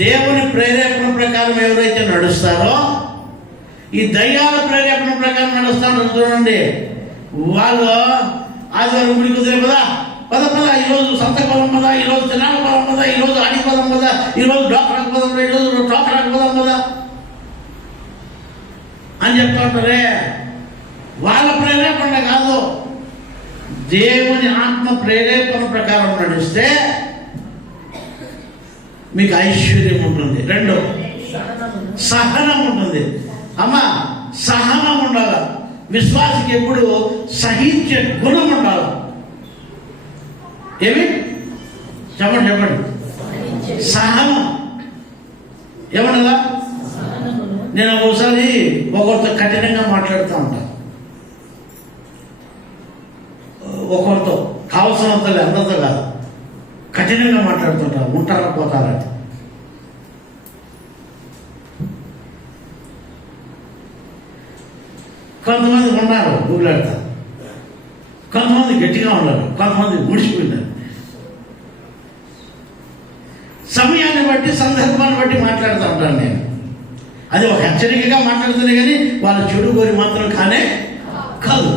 దేవుని ప్రేరేపణ ప్రకారం ఎవరైతే నడుస్తారో, ఈ దయ్యాల ప్రేరేపణ ప్రకారం నడుస్తారో చూడండి, వాళ్ళు ఆదివారం గుడికి కుదిరే పద ఈరోజు సంత పదం కదా, ఈరోజు తినాల పదం కదా, ఈరోజు అడి పదం కదా, ఈరోజు డాక్టర్ పదం కదా, ఈరోజు డాక్టర్ పదం కదా అని చెప్తా ఉంటారే. వాళ్ళ ప్రేరేపణ కాదు, దేవుని ఆత్మ ప్రేరేపణ ప్రకారం నడిస్తే మీకు ఐశ్వర్యం ఉంటుంది. రెండు, సహనం ఉంటుంది. అమ్మా, సహనం ఉండాలి. విశ్వాసికి ఎప్పుడు సహించే గుణం ఉండాలి. ఏమి చెప్పండి, సహనం ఏమన్నా? నేను ఒకసారి ఒకరితో కఠినంగా మాట్లాడుతూ ఉంటాను. ఒకరితో కావలసినంత అందరితో కాదు, కఠినంగా మాట్లాడుతుంటారు. ఉంటారా పోతారని. కొంతమంది ఉన్నారు ఊళ్ళాడతారు, కొంతమంది గట్టిగా ఉన్నారు, కొంతమంది ముడిచిపోయినారు. సమయాన్ని బట్టి సందర్భాన్ని బట్టి మాట్లాడుతూ ఉంటాను నేను. అది ఒక హెచ్చరికగా మాట్లాడుతుంది, కానీ వాళ్ళ చెడు కోరి మాత్రం కాదు.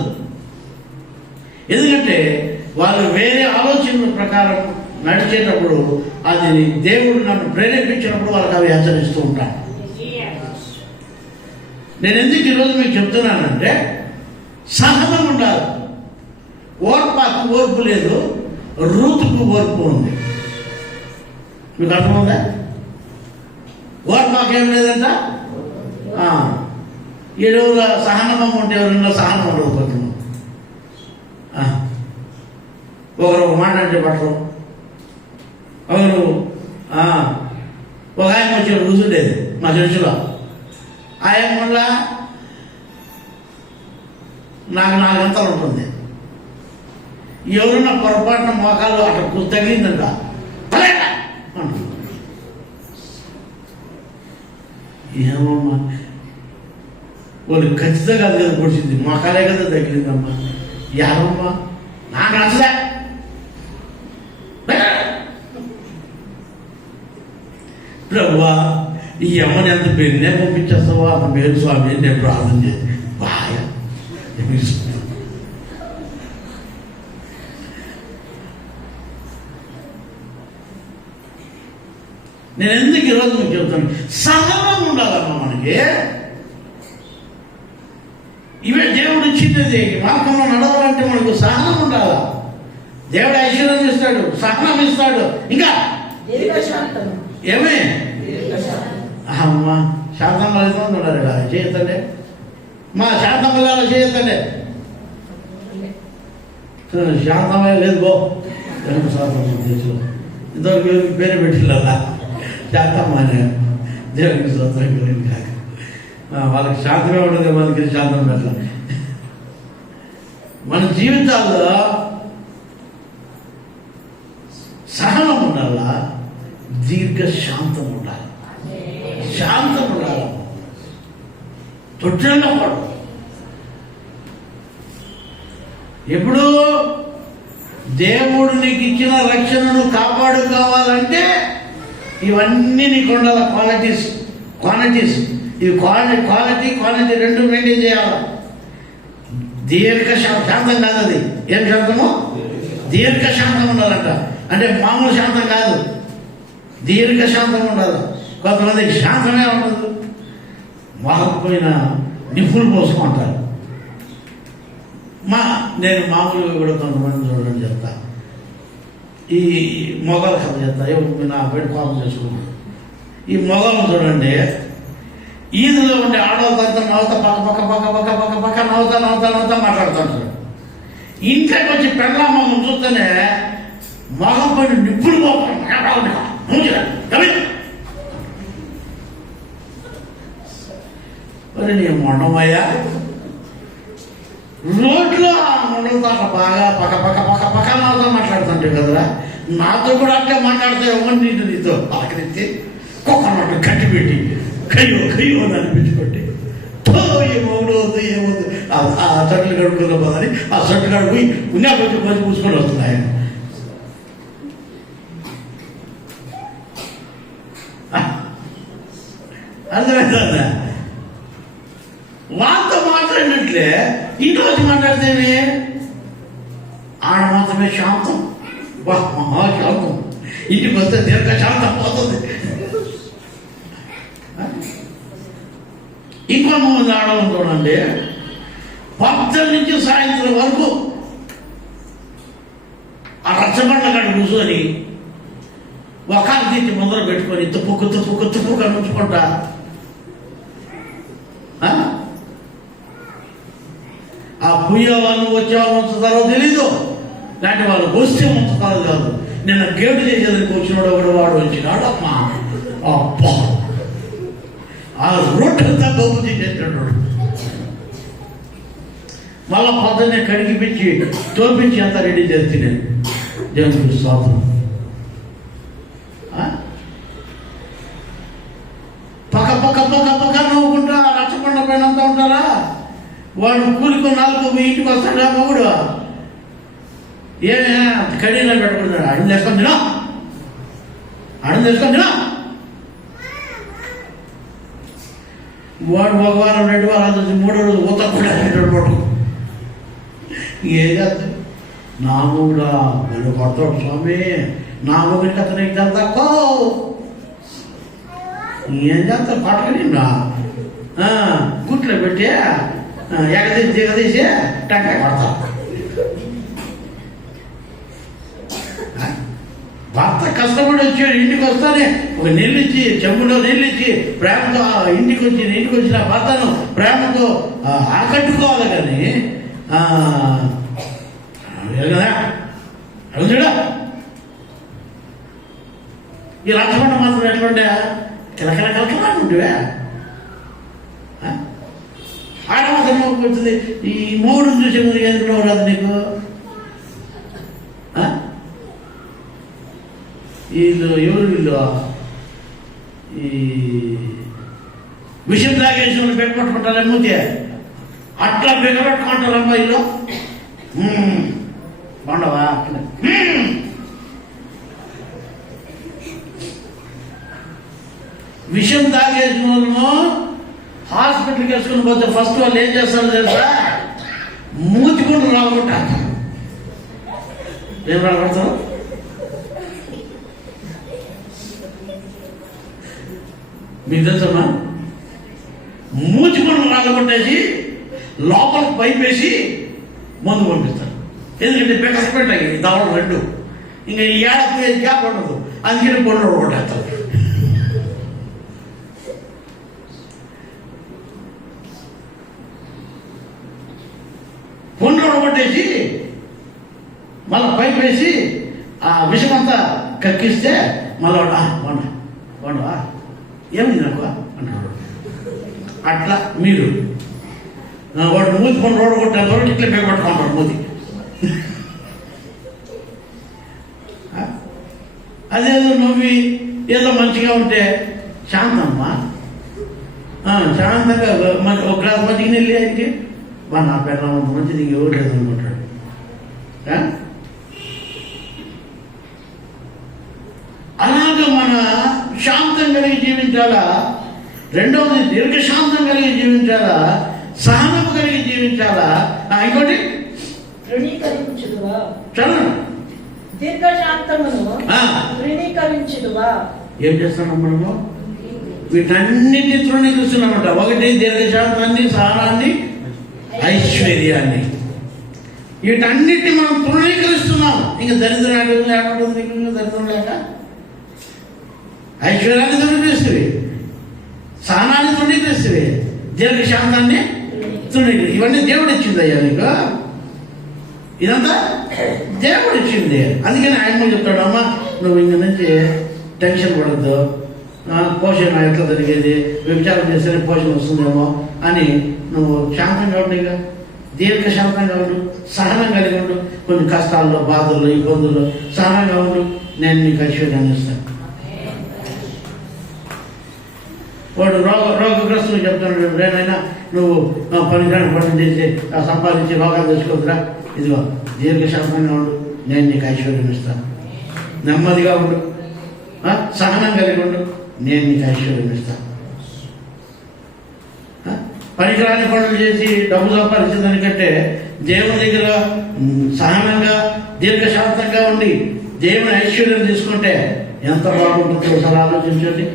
ఎందుకంటే వాళ్ళు వేరే ఆలోచనల ప్రకారం నడిచేటప్పుడు, అది దేవుడు నన్ను ప్రేరేపించినప్పుడు వాళ్ళకి అవి హెచ్చరిస్తూ ఉంటాను. నేను ఎందుకు ఈరోజు మీకు చెప్తున్నానంటే, సహనం ఉండాలి. ఓర్పాకు ఓర్పు లేదు, రూతుకు ఓర్పు ఉంది. మీకు అర్థమవుందా? ఓర్పాకు ఏం లేదంట. ఎవరు సహనం ఉంటే ఎవరైనా సహనం ఉండకపోతున్నాం. ఒకరు ఒక మాట అంటే పట్టరు. ఒకరు ఒక ఆయన వచ్చి కూర్చుండేది మా చర్చిలో. ఆయన వల్ల నాకు 4 గంటలు ఉంటుంది. ఎవరున్నా పొరపాటున మోకాలు అక్కడ తగిలిందంట, ఏమమ్మా వాళ్ళు ఖచ్చితంగా అది కదా పొడిచింది, మోకాలే కదా తగిలిందమ్మా. యారమ్మా నాకు నచ్చలే. ప్రభువా, ఈ అమ్మని ఎంత పెరిగినే పంపించేస్తావా, అంత మేలు స్వామి అని నేను ప్రార్థన చేసి బాగా నేను ఎందుకు ఈరోజు మీకు చెప్తాను, సహనం ఉండాలమ్మా మనకి. ఇవే దేవుడు ఇచ్చినది. మార్గంలో నడవాలంటే మనకు సహనం ఉండాలా. దేవుడు ఐశ్వర్యం ఇస్తాడు, సహనం ఇస్తాడు, ఇంకా ఏమే అమ్మా శాంతం వల్ల ఉన్నారు కదా, చేయొద్దండి మా శాంతం వల్ల చేయొద్దండి. శాంతం లేదు బో దేశంలో ఇంతవరకు పేరు పెట్టిల్లా శాంతమ్మ అని. దేవునికి స్తోత్రం కలిగింది కాక. వాళ్ళకి శాంతమే ఉండదు, మనకి శాంతం పెట్టాల. మన జీవితాల్లో సహనం ఉండాలా, దీర్ఘ శాంతం ఉండాలి. శాంతం ఉండాలి, తొట్టిగా పడు. ఎప్పుడు దేవుడు నీకు ఇచ్చిన రక్షణను కాపాడుకోవాలంటే ఇవన్నీ నీకు ఉండాలి. క్వాలిటీస్ ఇవి క్వాలిటీ రెండు మెయింటైన్ చేయాలి. దీర్ఘ శాంతం కాదు, అది ఏం శాంతము? దీర్ఘ శాంతం ఉండాలంట. అంటే మామూలు శాంతం కాదు, దీర్ఘ శాంతం ఉండాలి. కొంతమందికి శాంతమే ఉండదు, మాకపోయిన నిప్పులు పోసుకుంటారు. నేను మామూలుగా కూడా కొంతమంది చూడండి చెప్తా, ఈ మొగలు కథ చెప్తా. నా బయట కోపం చేసుకున్నాను. ఈ మొగలు చూడండి, ఈదులో ఉండే ఆడవాళ్ళంతా నవ్వుతా పక్క నవ్వుతా మాట్లాడుతుంటారు. ఇంట్లోకి వచ్చి పెళ్ళ మొగం చూస్తేనే మొగం పైన నిప్పులు పోతాం. మరి నేను మొండమయ్యా రోడ్లో ఉండలతో అట్లా బాగా పక్క నాతో మాట్లాడుతుంటే కదరా, నాతో కూడా అట్లా మాట్లాడితే ఎవరిని నీతో పలకరిస్తే కుక్కనట్టు కట్టి పెట్టి కయ్యో అని అనిపించుకోండి. ఏమవుతుంది ఏమవుతుంది ఆ చెట్లు కడుక్కున్న పోదని ఆ చెట్లు కడుపు ఉన్నా కొంచెం కొంచెం పూసుకొని వస్తుంది ఆయన. అర్థమైందా? వాళ్ళతో మాట్లాడినట్లే ఇంట్లో వచ్చి మాట్లాడితేనే ఆడ మాత్రమే శాంతం, మహాశాంతం. ఇంటికి వస్తే దీర్ఘ శాంతం పోతుంది. ఇంకొంతమంది ఆడవాళ్ళు చూడండి, పొద్దున్న నుంచి సాయంత్రం వరకు ఆ రచ్చబండ్ల కాడ కూర్చొని ఒకరి తీసి ముందర పెట్టుకొని తుప్పుకు ఉంచుకుంటా ఆ పుయ్య వాళ్ళు వచ్చే వాళ్ళు ఉంచుతారో తెలీదు, లాంటి వాళ్ళు వస్తే ఉంచుతారో కాదు. నిన్న గేటు చేసేదానికి వచ్చినాడు ఒకడు, వాడు వచ్చినాడు అమ్మా అబ్బా ఆ రోడ్డు అంతా గొప్ప చేసేటాడు. మళ్ళా పొద్దున్నే కడిగిపించి తోపించి అంతా రెడీ చేస్తే నేను దేవునికి స్తోత్రం. పక్క నవ్వుకుంటా రచ్చబండ పైన అంతా ఉంటారా. వాడు కూలికి 4 ఇంటికి వస్తాడా మగుడు, ఏమే కడీలో పెట్టుకుంటాడు, అడుగు తెసుకొని తినా. వాడు 1 వారం 2 వారాలు 3వ రోజు ఊత కూడా పడుకో. ఏం చేస్తాడు నా మొగుడా వాళ్ళు పడతాడు స్వామి, నా మొగుడికి అతనికి తక్కువ. ఏం చేస్తారు పట్టుకునిండా గుట్లో పెట్టి ఎగదీసి దిగదీసి టెంకాయ పడతా. భర్త కష్టపడి వచ్చాడు, ఇంటికి వస్తానే ఒక నీళ్ళు ఇచ్చి చెంబులో నీళ్ళు ఇచ్చి ప్రేమతో ఇంటికి వచ్చిన భర్తను ప్రేమతో ఆకట్టుకోవాలి. కానీ కదా అడుగుడా ఈ రచ్చబండ మాత్రం ఎట్లుండే కిలకిల ఉంటువే. ఆడమాత్రం వచ్చింది ఈ 3 చూసే ముందు ఎందుకు రాదు నీకు? వీళ్ళు ఎవరు వీళ్ళు ఈ విషయం తాగేసి వాళ్ళు పెట్టుకుంటారేమో అట్లా బిగబెట్టుకుంటారు అమ్మాయిలో. బాగుండవా? విషయం తాగేసిన వాళ్ళను హాస్పిటల్కి వేసుకుని పోతే ఫస్ట్ వాళ్ళు ఏం చేస్తారు తెలుసా? మూతికుంటూ రాబట్టారు. ఏం రాబడతారు? మీకు తెలుసమ్మా, మూతికుంటూ రాగొట్టేసి లోపలికి పైప్ వేసి మందు పంపిస్తారు. ఎందుకంటే పెట్టాయి దవడలు 2 ఇంకా ఈ ఏడాది గ్యాప్ ఉండదు, అందుకని పొన్ను కొట్టేస్తారు. పొన్ను కొట్టేసి మళ్ళీ పైప్ వేసి ఆ విషమంతా కక్కిస్తే మళ్ళీ వండవా ఏమైంది నాకు అంటాడు. అట్లా మీరు వాడు మూతి కొన్ని రోడ్డు కొట్టారు కాబట్టి ఇట్లా పేపట్టుకుంటాడు మూతి. అదేదో నవ్వి ఏదో మంచిగా ఉంటే శాంతమ్మా శాంతంగా ఒక గ్లాస్ మంచిగా వెళ్ళి ఆయనకి నా పెద్ద మంచిది ఎవరు లేదు అనుకుంటాడు. అలాగే మన శాంతం కలిగి జీవించాలా, రెండవది దీర్ఘశాంతం కలిగి జీవించాలా, సహనం కలిగి జీవించాలా, ఇంకోటి చదువు దీర్ఘశాంతమును తృణీకరించుదువా. ఏం చేస్తున్నాం మనము? వీటన్నిటిని తృణీకరిస్తున్నామంట. ఒకటి దీర్ఘశాంతాన్ని, సహనాన్ని, ఐశ్వర్యాన్ని, వీటన్నిటిని మనం తృణీకరిస్తున్నాం. ఇంకా దరిద్రం ఏమంటుంది? దరిద్రం లేక ఐశ్వర్యాన్ని తృణీకరిస్తుంది, సహనాన్ని తృణీకరిస్తుంది, దీర్ఘశాంతాన్ని తృణీకరి. ఇవన్నీ దేవుడు ఇచ్చిందయ్యా నీకు, ఇదంతా దేవుడు ఇచ్చింది. అందుకని ఆయన చెప్తాడు, అమ్మా నువ్వు ఇంక నుంచి టెన్షన్ పడద్దు, పోషణ ఎట్లా జరిగేది, వ్యభిచారం చేస్తే పోషణ వస్తుందేమో అని నువ్వు శాంతంగా ఉండేగా, దీర్ఘశాంతంగా ఉండు, సహనం కలిగి ఉండు. కొన్ని కష్టాల్లో, బాధల్లో, ఇబ్బందుల్లో సహనంగా ఉండు. నేను నీకు ఐశ్వర్యాన్ని ఇస్తాను. వాడు రోగగ్రస్తులు చెప్తున్నాడు, రేనైనా నువ్వు పనికిరాని పనులు చేసి సంపాదించి రోగాలు తెచ్చుకోవద్దురా. ఇదిగో దీర్ఘశాంతంగా ఉండు, నేను నీకు ఐశ్వర్యం ఇస్తాను. నెమ్మదిగా ఉండు, సహనం కలిగి ఉండు, నేను నీకు ఐశ్వర్యం ఇస్తాను. పనికిరాని పనులు చేసి డబ్బు సంపాదించడానికంటే దేవుని దగ్గర సహనంగా దీర్ఘశాంతంగా ఉండి దేవుని ఐశ్వర్యం తీసుకుంటే ఎంత బాగుంటుందో ఒకసారి ఆలోచించండి.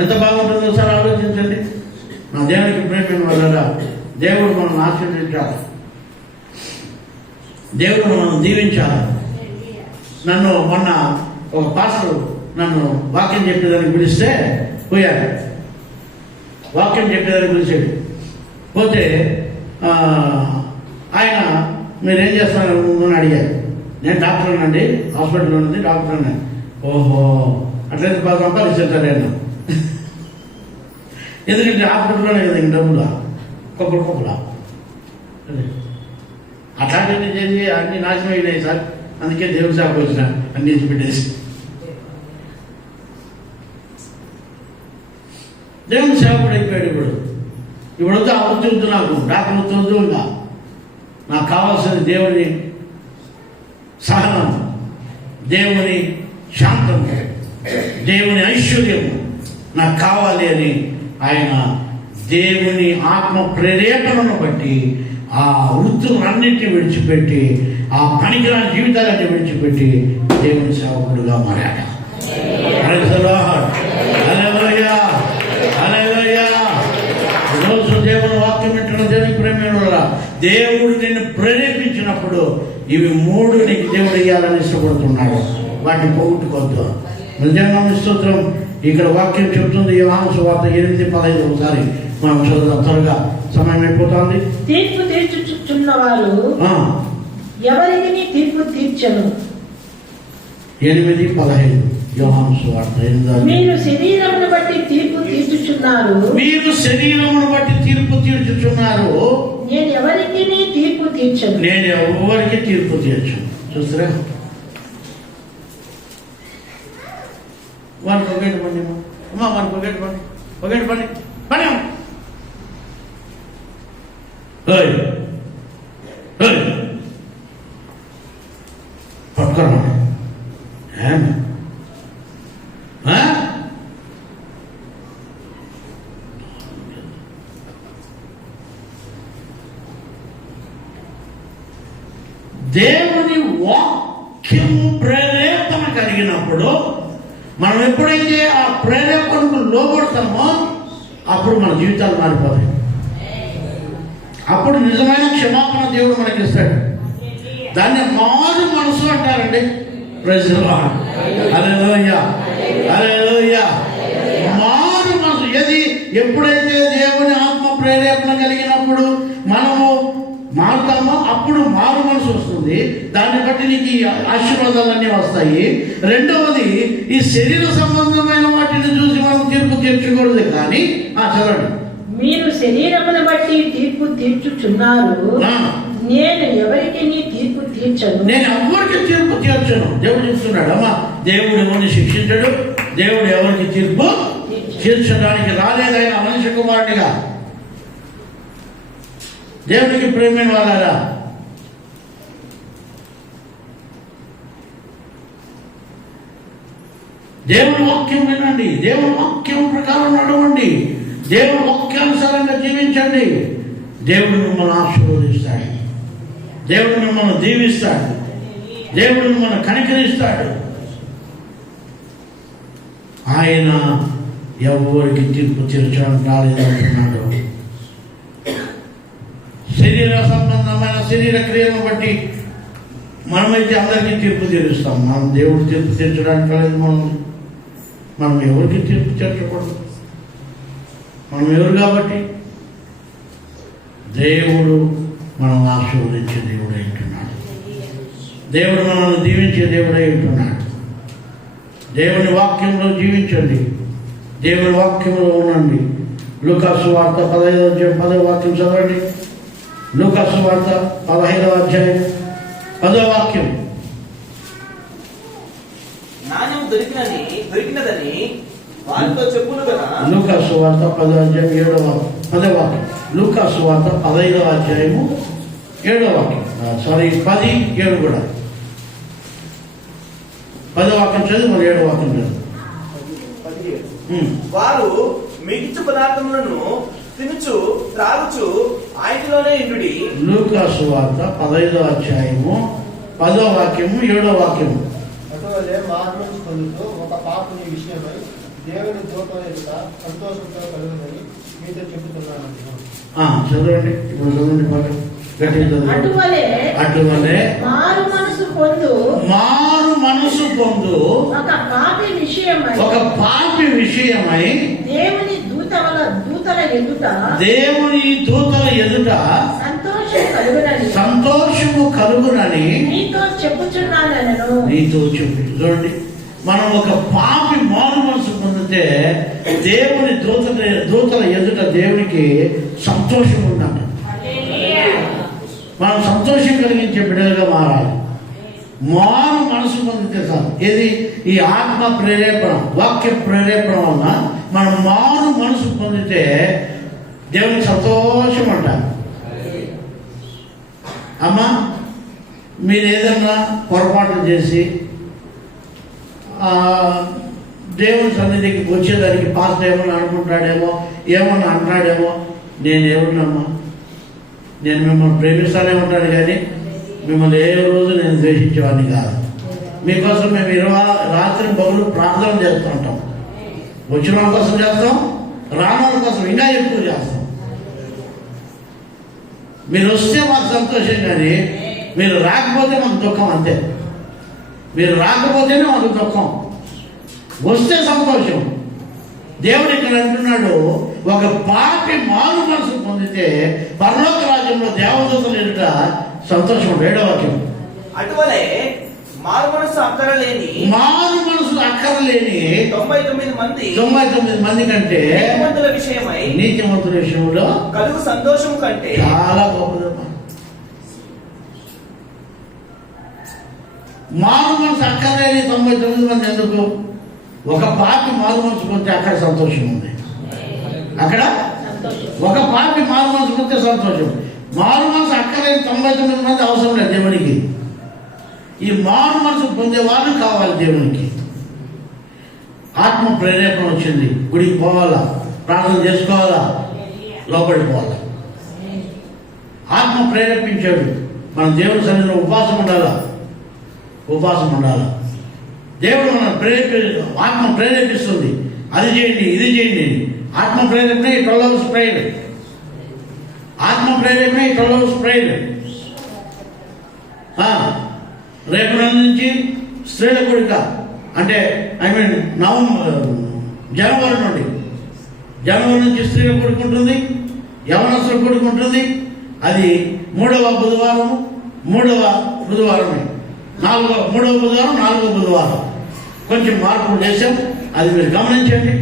ఎంత బాగుంటుందో ఒకసారి ఆలోచించండి. నా దేవునికి ప్రేమ వల్ల దేవుడు మనం ఆశీర్వదించాలి, దేవుడు మనం దీవించాలి. నన్ను మొన్న ఒక పాస్టర్ నన్ను వాక్యం చెప్పేదానికి పిలిస్తే పోయాడు. వాక్యం చెప్పేదానికి పిలిచాడు. పోతే ఆయన మీరేం చేస్తున్నారు అని అడిగారు. నేను డాక్టర్ అండి, హాస్పిటల్లో ఉంది, డాక్టర్ అన్నాను. ఓహో, అట్లయితే బాగా సంపాదించారు నేను. ఎందుకంటే హాస్పిటల్లోనే కదా ఇంక డబ్బులా కొబ్బలా అట్లాంటివి చేసి అన్ని నాశనం అయినాయి సార్. అందుకే దేవుడి సేవకు వచ్చిన అన్ని పెట్టేసి దేవుని సేవకుడు అయిపోయాడు. ఇప్పుడు వద్దు, ఆ వృత్తి వద్దు, నాకు డాక్టర్ వృత్తి వద్దు. ఇంకా నాకు కావాల్సింది దేవుని సహనం, దేవుని శాంతం, దేవుని ఐశ్వర్యము నాకు కావాలి అని ఆయన దేవుని ఆత్మ ప్రేరేపణను బట్టి ఆ వృత్తులన్నింటినీ విడిచిపెట్టి, ఆ పనికిరాని జీవితాలన్నీ విడిచిపెట్టి దేవుని సేవకుడుగా మారాడు. ఈరోజు దేవుని వాక్యం వింటున్న దేవుని ప్రేమ దేవుడు నిన్ను ప్రేరేపించినప్పుడు ఇవి 3 నీకు దేవుడు ఇయ్యాలని ఇష్టపడుతున్నాడు. వాటిని పోగొట్టుకోవద్దు. నిజంగా స్తోత్రం. ఇక్కడ వాక్యం చెప్తుంది యోహాను సువార్త 8:15. ఒకసారి మనం చదువుదాం, త్వరగా సమయం అయిపోతుంది. తీర్పు తీర్చుచున్నవారు ఎవరికి తీర్పు తీర్చను. 8:15 యోహాను సువార్త 8. మీరు శరీరమును బట్టి తీర్పు తీర్చుచున్నారు. మీరు శరీరమును బట్టి తీర్పు తీర్చుచున్నారు. నేను ఎవరికి తీర్పు తీర్చను. నేను ఎవరికి తీర్పు తీర్చను. చూస్తారా, వారికి ఒకటి పండి అమ్మా, వారికి ఒకటి పండి పట్టుకోరా. దేవుని వాక్యము ప్రేరేపణ కలిగినప్పుడు మనం ఎప్పుడైతే ఆ ప్రేరేపణకు లోబడతామో అప్పుడు మన జీవితాలు మారిపోతాయి. అప్పుడు నిజమైన క్షమాపణ దేవుడు మనకి ఇస్తాడు. దాన్ని మారు మనసు అంటారండి. Praise the lord. Hallelujah, hallelujah. మారు మనసు ఎప్పుడైతే దేవుని ఆత్మ ప్రేరేపణ కలిగినప్పుడు మనము మారుతామో అప్పుడు మారు మనసు వస్తుంది. దాన్ని బట్టి నీకు ఆశీర్వాదాలన్నీ వస్తాయి. రెండవది, ఈ శరీర సంబంధమైన వాటిని చూసి మనం తీర్పు తీర్చకూడదు. కానీ చదవండి. మీరు శరీరమును బట్టి తీర్పు తీర్చుచున్నారు. నేను ఎవరికి తీర్పు తీర్చను. నేను ఎవరికి తీర్పు తీర్చను. దేవుడు చెప్తున్నాడు. అమ్మా, దేవుడు ఎవరిని శిక్షించడు. దేవుడు ఎవరికి తీర్పు తీర్చడానికి రాలేదైన మనిషి కుమారుడిగా. దేవునికి ప్రేమైన వాళ్ళారా, దేవుని వాక్యం వినండి, దేవుని వాక్యం ప్రకారం నడవండి, దేవుని వాక్యానుసారంగా జీవించండి. దేవుడు మిమ్మల్ని ఆశీర్వదిస్తాడు, దేవుడు మిమ్మల్ని దీవిస్తాడు, దేవుడు మిమ్మల్ని కనికరిస్తాడు. ఆయన ఎవరికి తీర్పు తీర్చడానికి రాలేదంటున్నాడు. శరీర సంబంధమైన శరీర క్రియను బట్టి మనమైతే అందరికీ తీర్పు తీరుస్తాం. మనం దేవుడు తీర్పు తీర్చడానికి రాలేదు. మనం ఎవరికి తీర్పు తీర్చకూడదు. మనం ఎవరు కాబట్టి దేవుడు మనం ఆశీర్వదించే దేవుడై ఉంటున్నాడు. దేవుడు మనల్ని దీవించే దేవుడై ఉంటున్నాడు. దేవుని వాక్యంలో జీవించండి, దేవుని వాక్యంలో ఉండండి, లూకాసు వార్త 15వ అధ్యాయం 10వ వాక్యం చదవండి. లూకాసు వార్త 15వ అధ్యాయం 10వ వాక్యం. నాణ్యం దొరికినదని వారితో చెప్పును కదా. లూకాసు వార్త 10వ అధ్యాయం 10వ వాక్యం. లూకాసు వార్త 15వ అధ్యాయము 7వ వాక్యం. 10:7 కూడా 10వ వాక్యం చదివి మరి 7వ వాక్యం చదువు. వారు మిగిచ్చు పదార్థములను తినుచు త్రాగుచు ఆయనలోనే ఇండుడి. లూకాసు వార్త 15వ అధ్యాయము 10వ వాక్యము 7వ వాక్యము. అటువలే మార్పును పొందుతూ ఒక పాపుని విషయమై దేవుని దూత ఎదుట సంతోషంతో కలుగునని మీతో చెబుతున్నాను. చదవండి. ఇప్పుడు చదవండి బాగా గట్టిగా చదవండి. అటువలే మారు మనసు పొందు ఒక పాపి విషయమై దేవుని దూతల ఎదుట సంతోషము కలుగునని నీతో చెప్పు. చూడండి, మనం ఒక పాపి మారు మనసు పొందితే దేవుని దూతల ఎదుట దేవునికి సంతోషం ఉందంట. మనం సంతోషం కలిగించే బిడ్డలుగా మారాలి. మారు మనసు పొందితే చాలు. ఇది ఈ ఆత్మ ప్రేరేపణ, వాక్య ప్రేరేపణ వలన మనం మారు మనసు పొందితే దేవునికి సంతోషం అంట. అమ్మా, మీరు ఏదన్నా పొరపాటు చేసి దేవుని సన్నిధికి వచ్చేదానికి పాస్టర్ ఏమన్నా అనుకుంటాడేమో, ఏమన్నా అంటాడేమో. నేనేమన్నామ్మా, నేను మిమ్మల్ని ప్రేమిస్తానే ఉంటాను, కానీ మిమ్మల్ని ఏ రోజు నేను ద్వేషించేవాడిని కాదు. మీకోసం మేము రాత్రి పగలు ప్రార్థన చేస్తూ ఉంటాం. వచ్చిన వాళ్ళ కోసం చేస్తాం, రాని వాళ్ళ కోసం ఇంకా ఎక్కువ చేస్తాం. మీరు వస్తే మాకు సంతోషం, కానీ మీరు రాకపోతే మాకు దుఃఖం. అంతే, మీరు రాకపోతేనే మాకు దుఃఖం, వస్తే సంతోషం. దేవుడు ఇక్కడ అంటున్నాడు, ఒక పాపి మారు మనసు పొందితే పరలోక రాజ్యంలో దేవదూతలు ఎదుట సంతోషం. 7వ వాక్యం. అటువలే మారు మనసు అక్కరలేని 99 మంది కంటే నీతిమంతుల విషయంలో కలుగు సంతోషం కంటే చాలా గొప్పదమ్మా. మారు మనసు అక్కర్లేని 99 మంది ఎందుకు? ఒక పాపి మారు మనసు పొందితే అక్కడ సంతోషం ఉంది. అక్కడ ఒక పాపి మారు మనసు పొందితే సంతోషం. మారు మనసు అక్కర్లేని 99 మంది అవసరం లేదు దేవునికి. ఈ మారు మనసు పొందే వాళ్ళు కావాలి దేవునికి. ఆత్మ ప్రేరేపణ వచ్చింది, గుడికి పోవాలా, ప్రార్థన చేసుకోవాలా, లోపడిపోవాలా. ఆత్మ ప్రేరేపించాడు, మనం దేవుని సన్నిధిలో ఉపవాసం ఉండాలా. దేవుడు మనం ఆత్మ ప్రేరేపిస్తుంది, అది చేయండి, ఇది చేయండి. ఆత్మ ప్రేరేపణ 12 hours ప్రేయర్. ఆత్మ ప్రేరేపణ 12 hours ప్రేయర్. రేపు నుంచి స్త్రీల కూడిక, అంటే జనవరి నుంచి స్త్రీల కూడిక ఉంటుంది, యవనస్తుల కూడిక ఉంటుంది. అది 3వ బుధవారం, 3వ బుధవారమే, 3వ బుధవారం, 4వ బుధవారం. కొంచెం మార్పులు చేశాం, అది మీరు గమనించండి.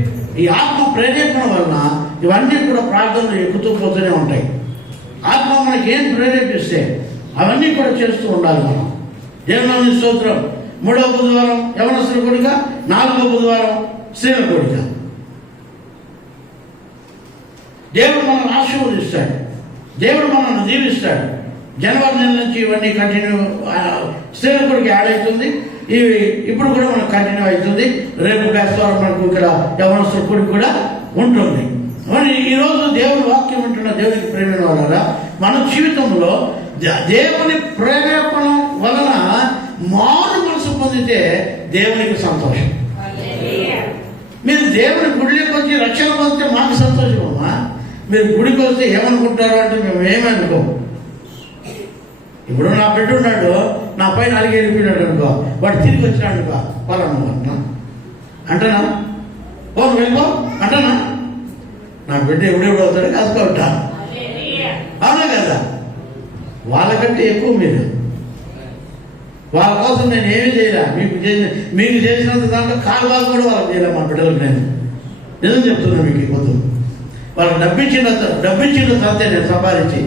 ఈ ఆత్మ ప్రేరేపణ వలన ఇవన్నీ కూడా ప్రార్థనలు ఎక్కుతూ పోతూనే ఉంటాయి. ఆత్మ మనకి ఏం ప్రేరేపిస్తే అవన్నీ కూడా చేస్తూ ఉండాలి మనం. దేవుని స్తోత్రం. 3వ బుధవారం యవనస్తుల కూడిక, 4వ బుధవారం స్త్రీల కూడిక. దేవుడు మనల్ని ఆశీర్వదిస్తాడు, దేవుడు మనల్ని దీవిస్తాడు. జనవరి నెల నుంచి ఇవన్నీ కంటిన్యూ, స్త్రీల కూడిక యాడ్ అవుతుంది. ఇవి ఇప్పుడు కూడా మనకు కంటిన్యూ అవుతుంది. రేపు బేస్తవారం మనకు ఇక్కడ యవనస్తుల కూడిక కూడా ఉంటుంది. మరి ఈరోజు దేవుని వాక్యం ఉంటున్న దేవునికి ప్రేమైన వలన మన జీవితంలో దేవుని ప్రేరేపణ వలన మారు మనసు పొందితే దేవునికి సంతోషం. మీరు దేవుని గుడిలోకి వచ్చి రక్షణ పొందితే మాకు సంతోషం అమ్మా. మీరు గుడికి వస్తే ఏమనుకుంటారు అంటే మేము ఏమనుకోము. ఇప్పుడు నా బిడ్డ ఉన్నాడు, నా పైన అలిగి వెళ్ళిపోయినాడు అనుకో, వాడు తిరిగి వచ్చినాడు అనుకో, పలానా అంటనా, ఓ వెళ్ళిపో అంటనా. నా బిడ్డ ఎప్పుడెప్పుడు అవుతాడో కాసుకోవట, అవునా కదా? వాళ్ళకంటే ఎక్కువ మీరు. వాళ్ళ కోసం నేను ఏమీ చేయలే. మీకు చేసినంత దాంట్లో కాలువా కూడా వాళ్ళకి చేయలే. మా బిడ్డలకు నేను నిజం చెప్తున్నా మీకు. పొద్దు వాళ్ళు డబ్బిచ్చిన తర్వాతే నేను సంపాదించి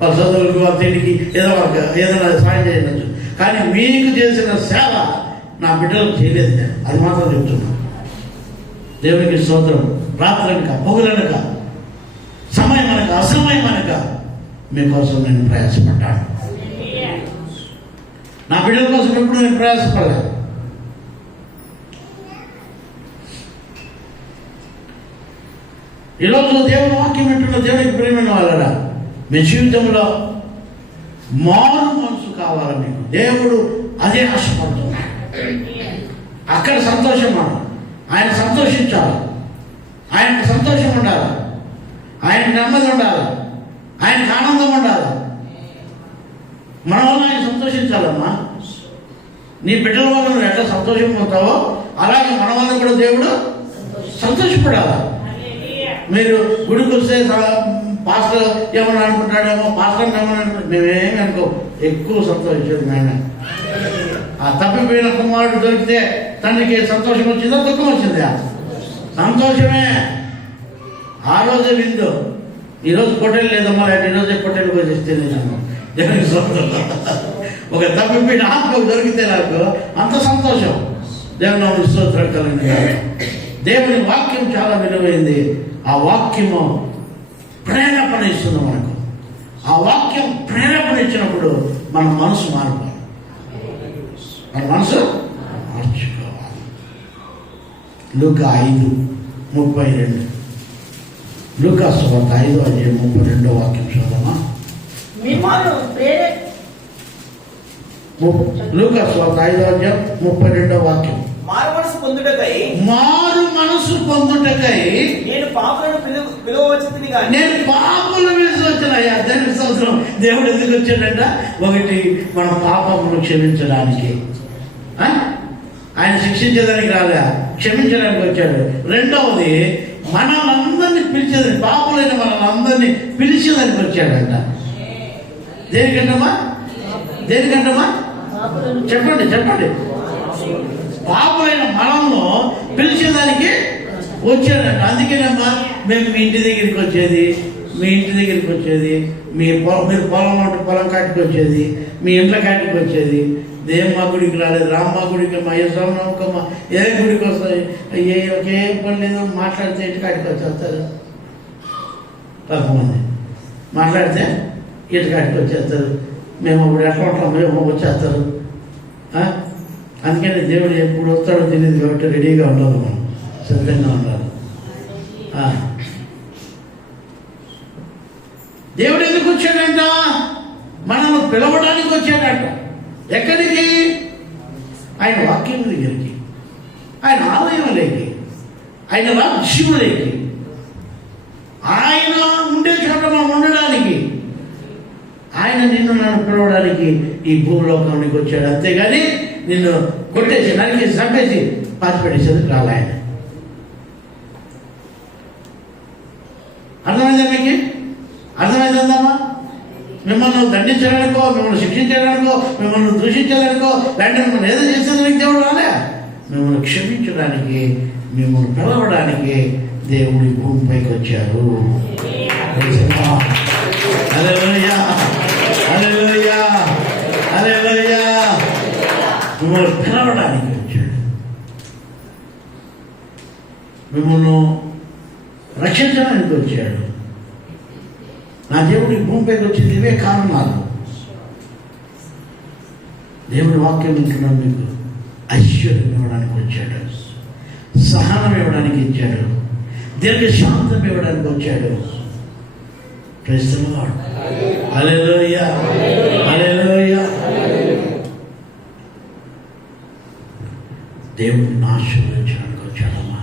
వాళ్ళ చదువులకు వాళ్ళ తిండికి ఏదైనా సాయం చేయవచ్చు. కానీ మీకు చేసిన సేవ నా బిడ్డలకు చేయలేదు నేను, అది మాత్రం చెప్తున్నాను. దేవునికి స్తోత్రం. రాత్రనక పగులనక సమయం అనక అసమయం అనక మీకోసం నేను ప్రయాసపడ్డాను. నా బిడ్డల కోసం ఎప్పుడు నేను ప్రయాసపడలేదు. ఈరోజు దేవుని వాక్యం వింటున్న దేవునికి ప్రేమైన వాళ్ళరా, మీ జీవితంలో మారు మనసు కావాలి. మీకు దేవుడు అదే ఆశపడుతున్నాడు. అక్కడ సంతోషం ఆయన సంతోషించాలి, ఆయనకు సంతోషం ఉండాలి, ఆయనకు నెమ్మది ఉండాలి, ఆయనకు ఆనందం ఉండాలి. మన వల్ల ఆయన సంతోషించాలమ్మా. నీ బిడ్డల వల్ల నువ్వు ఎట్లా సంతోషం పొందుతావో అలాగే మన వల్ల కూడా దేవుడు సంతోషపడాలి. మీరు గుడికి వస్తే పాస్టర్ ఏమన్నా అనుకుంటాడేమో, పాస్టర్ ఏమన్నా అనుకుంటాడు, మేమేమి అనుకో. ఎక్కువ సంతోషించేది నాయన. ఆ తప్పిపోయిన కుమారుడు దొరికితే తండ్రికి సంతోషం వచ్చిందా దుఃఖం వచ్చిందా? సంతోషమే. ఆ రోజే విందు. ఈరోజు పొట్టేలు లేదమ్మా, ఈరోజే పొట్టేలు పోసేస్తే నేను దేవునికి ఒక తప్పిపోయిన ఆత్మకు దొరికితే నాకు అంత సంతోషం. దేవుని స్తోత్రం కలిగింది. దేవుని వాక్యం చాలా విలువైంది. ఆ వాక్యము ప్రేరేపణ ఇస్తుంది మనకు. ఆ వాక్యం ప్రేరేపణ ఇచ్చినప్పుడు మన మనసు మారిపోవాలి, మన మనసు మార్చుకోవాలి. లూకా 5:32, లూకా సువార్త 5:32 వాక్యం చదవమా. లూకా సువార్త 5:32 వాక్యం. మారు మనసు పొందుటకై నేను పాపులను పిలువవచ్చును గాని. నేను పాపులను పిలువచ్చునయ్యా. దానికి సంవత్సరం దేవుడు ఎందుకు వచ్చాడంట? ఒకటి, మన పాపమును క్షమించడానికి. ఆయన శిక్షించేదానికి రాలే, క్షమించడానికి వచ్చాడు. రెండవది, మనల్ని పిలిచేదానికి, పాపులైన మనల్ని పిలిచేదానికి వచ్చాడంట. దేనికంటమ్మా? చెప్పండి. పాపులైన మనల్ని పిలిచేదానికి వచ్చాడంట. అందుకేనమ్మా మేము మీ ఇంటి దగ్గరికి వచ్చేది, మీరు పొలం అంటే పొలం కాటికి వచ్చేది, మీ ఇంట్లో కాటికి వచ్చేది. దేమ్మా గుడికి రాలేదు, రామ్మ గుడికి, మా యశ్వం నమ్మకమ్మ ఏ గుడికి వస్తాయి, ఏం పని లేదు, మాట్లాడితే ఇంటి కాటికి వచ్చేస్తారు. కొంతమంది మాట్లాడితే ఇంటి కాటికి వచ్చేస్తారు. మేము అప్పుడు ఎట్లా ఉంటాం, మేము వచ్చేస్తారు. అందుకని దేవుడు ఎప్పుడు వస్తాడో తెలియదు కాబట్టి రెడీగా ఉండాలి, మనం సిద్ధంగా ఉండాలి. దేవుడు ఎందుకు వచ్చాడంట? మనల్ని పిలవడానికి వచ్చాడంట. ఎక్కడికి? ఆయన వాక్యం దగ్గరికి, ఆయన ఆలయంలోకి, ఆయన రాజ్యంలోకి, ఆయన ఉండే చోట మనం ఉండడానికి, ఆయన నిన్ను నన్ను పిలవడానికి ఈ భూలోకానికి వచ్చాడు. అంతేగాని నిన్ను కొట్టేసి నరికి చంపేసి పాతిపెట్టేసేందుకు రాలే ఆయన. అర్థమైందా మీకు? అర్థమైందమ్మా? మిమ్మల్ని దండించడానికో, మిమ్మల్ని శిక్షించడానికో, మిమ్మల్ని దూషించడానికో, లేదంటే మిమ్మల్ని ఏదో చేసేదానికి దేవుడు రాలే. మిమ్మల్ని క్షమించడానికి, మిమ్మల్ని పిలవడానికి దేవుడి భూమిపైకి వచ్చారు. హల్లెలూయా, హల్లెలూయా, హల్లెలూయా. మిమ్మల్ని పిలవడానికి వచ్చాడు, మిమ్మల్ని రక్షించడానికి వచ్చాడు. నా దేవుడి భూమిపైకి వచ్చింది ఇవే కారణాలు. దేవుడి వాక్యం వింటున్నాను. మీకు ఐశ్వర్యం ఇవ్వడానికి వచ్చాడు, సహనం ఇవ్వడానికి ఇచ్చాడు, దీర్ఘశాంతం ఇవ్వడానికి వచ్చాడు. Praise the lord. Hallelujah, hallelujah. దేవుడిని ఆశీర్వదించడానికి వచ్చాడమ్మా.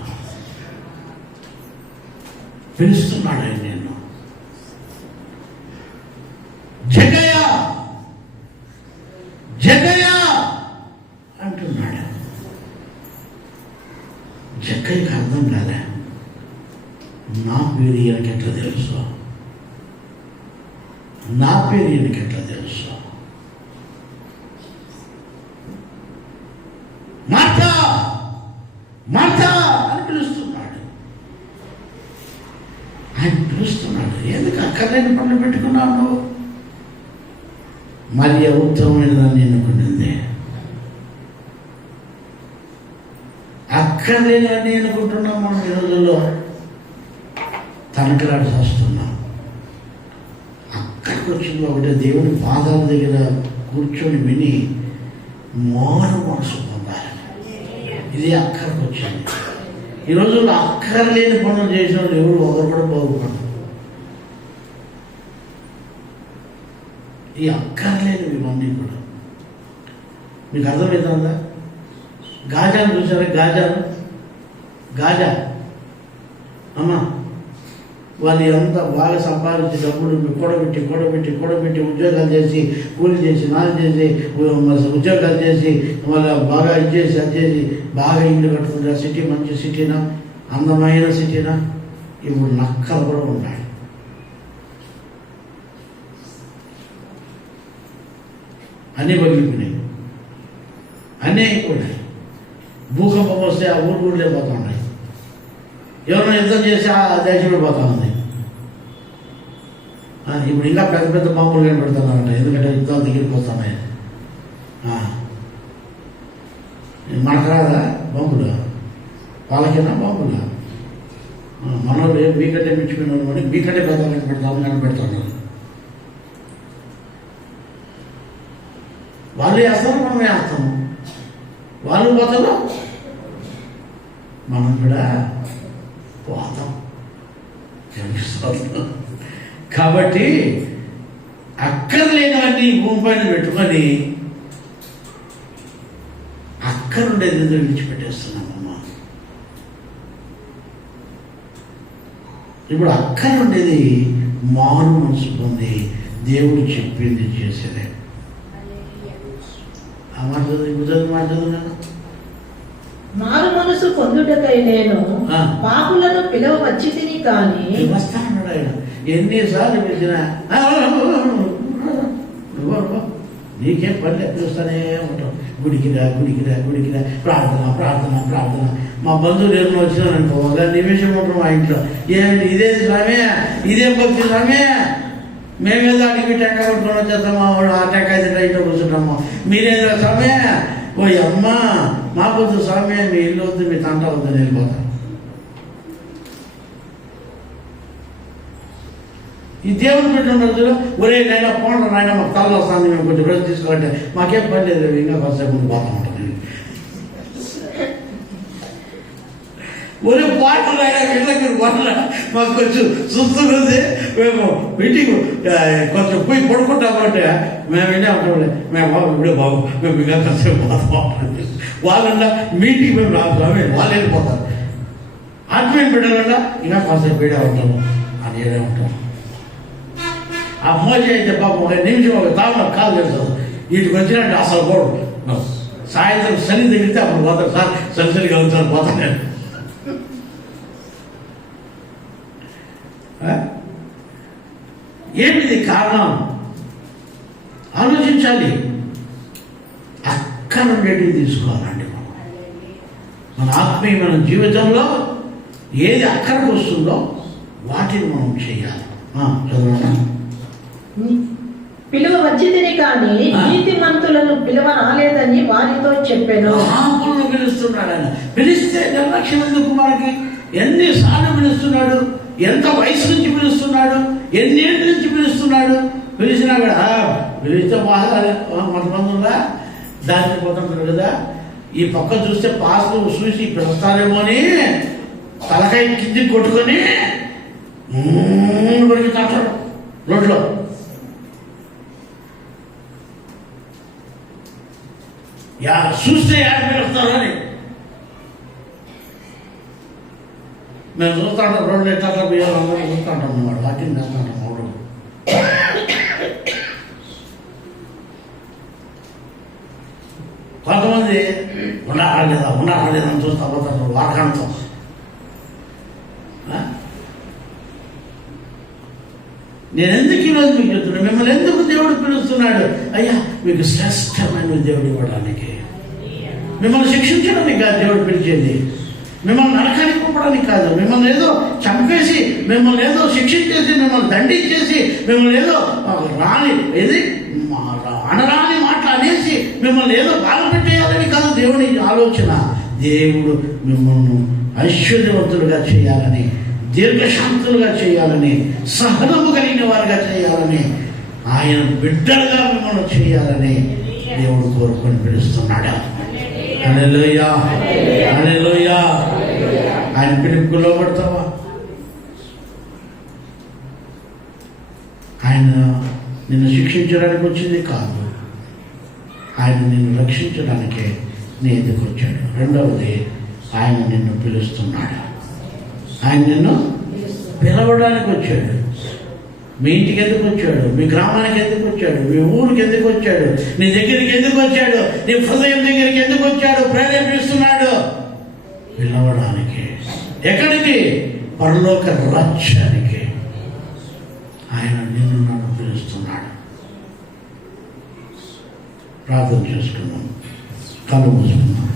పిలుస్తున్నాడు ఆయన నిన్ను. జగయ జగయ అంటున్నాడు. జగ్గయ్యకి అర్థం కాలే, నా పేరు ఈయనకి ఎట్లా తెలుసు, నా పేరు ఈయనకి ఎట్లా తెలుసు. మార్తా మార్తా అని పిలుస్తున్నాడు. ఆయన అక్కర్లేని పనులు పెట్టుకున్నావు నువ్వు. మరి ఉత్తమమైనదాన్ని ఎన్నుకునింది. అక్కర్లేని ఎన్నుకుంటున్నాం మనం ఈ రోజుల్లో. తనకలాడి చేస్తున్నాం. అక్కడికి వచ్చింది ఒకటే, దేవుడి పాదాల దగ్గర కూర్చొని విని మారు మనసు పొందాలి. ఇది అక్కడికి వచ్చింది. ఈ రోజుల్లో అక్కర్లేని పనులు చేసిన వాళ్ళు ఎవరు ఒకరు కూడా బాగుపడరు. ఈ అక్కర్లేనివి ఇవన్నీ కూడా మీకు అర్థమవుతుందా? గాజాలు చూసారా? గాజా అమ్మా, వాళ్ళు ఎంత బాగా సంపాదించి డబ్బులు కూడబెట్టి ఉద్యోగాలు చేసి, కూలి చేసి, నాలు చేసి, ఉద్యోగాలు చేసి, వాళ్ళ బాగా అది చేసి బాగా ఇల్లు కట్టుకుంటారు. సిటీ మంచి సిటీనా, అందమైన సిటీనా? ఇప్పుడు నక్కలు కూడా ఉన్నాయి. అన్నీ పగిలిపోయినాయి, అన్నీ అయిపోయినాయి. భూకంపం వస్తే ఆ ఊళ్ళే పోతా ఉన్నాయి. ఎవరైనా యుద్ధం చేసి ఆ దేశంలో పోతా ఉంది. ఇప్పుడు ఇంకా పెద్ద పెద్ద బాంబులు కనబడుతున్నారంట, ఎందుకంటే యుద్ధాలు దిగిపోతున్నాయి. మనకు రాదా బాంబులు? వాళ్ళకైనా బాంబులు. మనోళ్ళు మీకంటే మించిపోయిన వాళ్ళు మీకంటే పెద్ద కనబెడుతున్నారు. వాళ్ళు వేస్తారు, మనం వేస్తాము. వాళ్ళు పోతారు, మనం కూడా పోతాం. కాబట్టి అక్కర్లేనివన్నీ భూమి పైన పెట్టుకొని అక్కరుండేది ఎందుకు విడిచిపెట్టేస్తున్నామమ్మా? ఇప్పుడు అక్కరుండేది మారు మనసు పొంది దేవుడు చెప్పింది చేసేదే. ఆ మాట చదువు. మారు మనసు పొందుటకై నేను పాపులను పిలవచ్చి తిని కానీ వస్తానన్నాడు ఆయన. ఎన్నిసార్లు పిలిచినా నీకేం పని పిలుస్తానే ఉంటాం. గుడికిరా ప్రార్థన. మా బంధువులు ఏమో వచ్చినారనుకో, ఒక నిమిషం ఉంటాం మా ఇంట్లో. ఏమిటి ఇదేది స్వామి, ఇదేం భక్తి స్వామి, మేమేదో అడిగి టెంకాయ కొట్టుకొని వచ్చేస్తామా, ఆ టెంకాయ ఇంట్లో కూర్చుంటాము. మీరేదో స్వామి, ఓ అమ్మ మా పొద్దు స్వామి, మీ ఇల్లు వద్దు, మీ తంట వద్దని వెళ్ళిపోతాం. ఈ దేవుని పెట్టిన రోజులు ఒరే నాయన పోండి నాయన, మాకు తలలో వస్తుంది, మేము కొంచెం రోజు తీసుకోవాలంటే మాకేం పని లేదు, ఇంకా కొంతసేపు ముందు పోతా ఉంటుంది. ఒరే పాటలు అయినా వీళ్ళకి పనుల మాకు కొంచెం సుస్తుగా ఉంది, మేము మీటింగ్ కొంచెం పోయి పడుకుంటామంటే మేము వినే ఉంటాంలే, మేము బాబు ఇప్పుడే బాబు మేము ఇంకా కొంతసేపు పోతాం. వాళ్ళన్నా మీటింగ్ మేము రాదు స్వామి, వాళ్ళు వెళ్ళిపోతారు. ఆత్మీయ బిడ్డలన్నా ఇంకా కొంతసేపు వీడే ఉంటాము అని ఏడే ఉంటాం. ఆ మోజీ అయితే పాపం ఒక నిమిషం ఒక తాను కాల్ చేస్తారు. వీటికి వచ్చినట్టు అసలు పోడు. సాయంత్రం శని తగిలితే అప్పుడు పోతారు. సార్ శని కలుగుతాను పోతాను నేను. ఏమిటి కారణం? ఆలోచించాలి. అక్కడ ఉండేటివి తీసుకోవాలండి. మన ఆత్మీయమైన జీవితంలో ఏది అక్కడికి వస్తుందో వాటిని మనం చేయాలి. చదవనా? పిలువచ్చి తిని కానీ నీతిమంతులను పిలువ రాలేదని వారితో చెప్పాను. పాపులను పిలుస్తున్నాడు ఆయన. పిలిస్తే నిర్లక్ష్యం ఎందుకు మనకి? ఎన్నిసార్లు పిలుస్తున్నాడు? ఎంత వయసు నుంచి పిలుస్తున్నాడు? ఎన్నేళ్ళ నుంచి పిలుస్తున్నాడు? పిలిచినా కూడా పిలిస్తే బాగా కొంతమంది ఉందా దానికి పోతుంటారు కదా. ఈ పక్క చూస్తే పాస్లు చూసి పిలుస్తారేమో అని తలకాయ కిందికి కొట్టుకొని తాటాడు రోడ్లో. చూస్తే యాడ్ పిలుస్తారు అని మేము చూస్తా ఉంటాం. రోడ్లు ఎట్లా బియ్యాలు అందరూ చూస్తూ ఉంటాం అన్నమాట. వాకింగ్ చేస్తూ ఉంటాం. రోడ్డు కొంతమంది ఉన్నారా లేదా అని చూస్తా పోతారు వాకాంతం. నేను ఎందుకు ఈరోజు మీకు చెప్తున్నాను, మిమ్మల్ని ఎందుకు దేవుడు పిలుస్తున్నాడు? అయ్యా మీకు శ్రేష్టమైన దేవుడు ఇవ్వడానికి, మిమ్మల్ని శిక్షించడానికి కాదు దేవుడు పిలిచేది. మిమ్మల్ని నరకానికి పంపడానికి కాదు, మిమ్మల్ని ఏదో చంపేసి, మిమ్మల్ని ఏదో శిక్షించేసి, మిమ్మల్ని దండించేసి, మిమ్మల్ని ఏదో అనరాని మాటలు అనేసి మిమ్మల్ని ఏదో బాధ పెట్టేయాలని కాదు దేవుని ఆలోచన. దేవుడు మిమ్మల్ని ఐశ్వర్యవంతులుగా చేయాలని, దీర్ఘశాంతులుగా చేయాలని, సహనము కలిగిన వారిగా చేయాలని, ఆయన బిడ్డలుగా మిమ్మల్ని చేయాలని దేవుడు కోరుకొని పిలుస్తున్నాడు. హల్లెలూయా, హల్లెలూయా. ఆయన పిలుపుకు లోబడతావా? ఆయన నిన్ను శిక్షించడానికి వచ్చింది కాదు, ఆయన నిన్ను రక్షించడానికే నీ ఎందుకు వచ్చాడు. రెండవది, ఆయన నిన్ను పిలుస్తున్నాడు. ఆయన నిన్ను పిలవడానికి వచ్చాడు. మీ ఇంటికి ఎందుకు వచ్చాడు? మీ గ్రామానికి ఎందుకు వచ్చాడు? మీ ఊరికి ఎందుకు వచ్చాడు? నీ దగ్గరికి ఎందుకు వచ్చాడు? నీ హృదయం దగ్గరికి ఎందుకు వచ్చాడు? ప్రేరేపిస్తున్నాడు పిలవడానికి. ఎక్కడికి? పరలోక రాజ్యానికి. ఆయన నిన్ను నన్ను పిలుస్తున్నాడు. ప్రార్థన చేసుకున్నాం, కళ్ళు మూసుకున్నాం.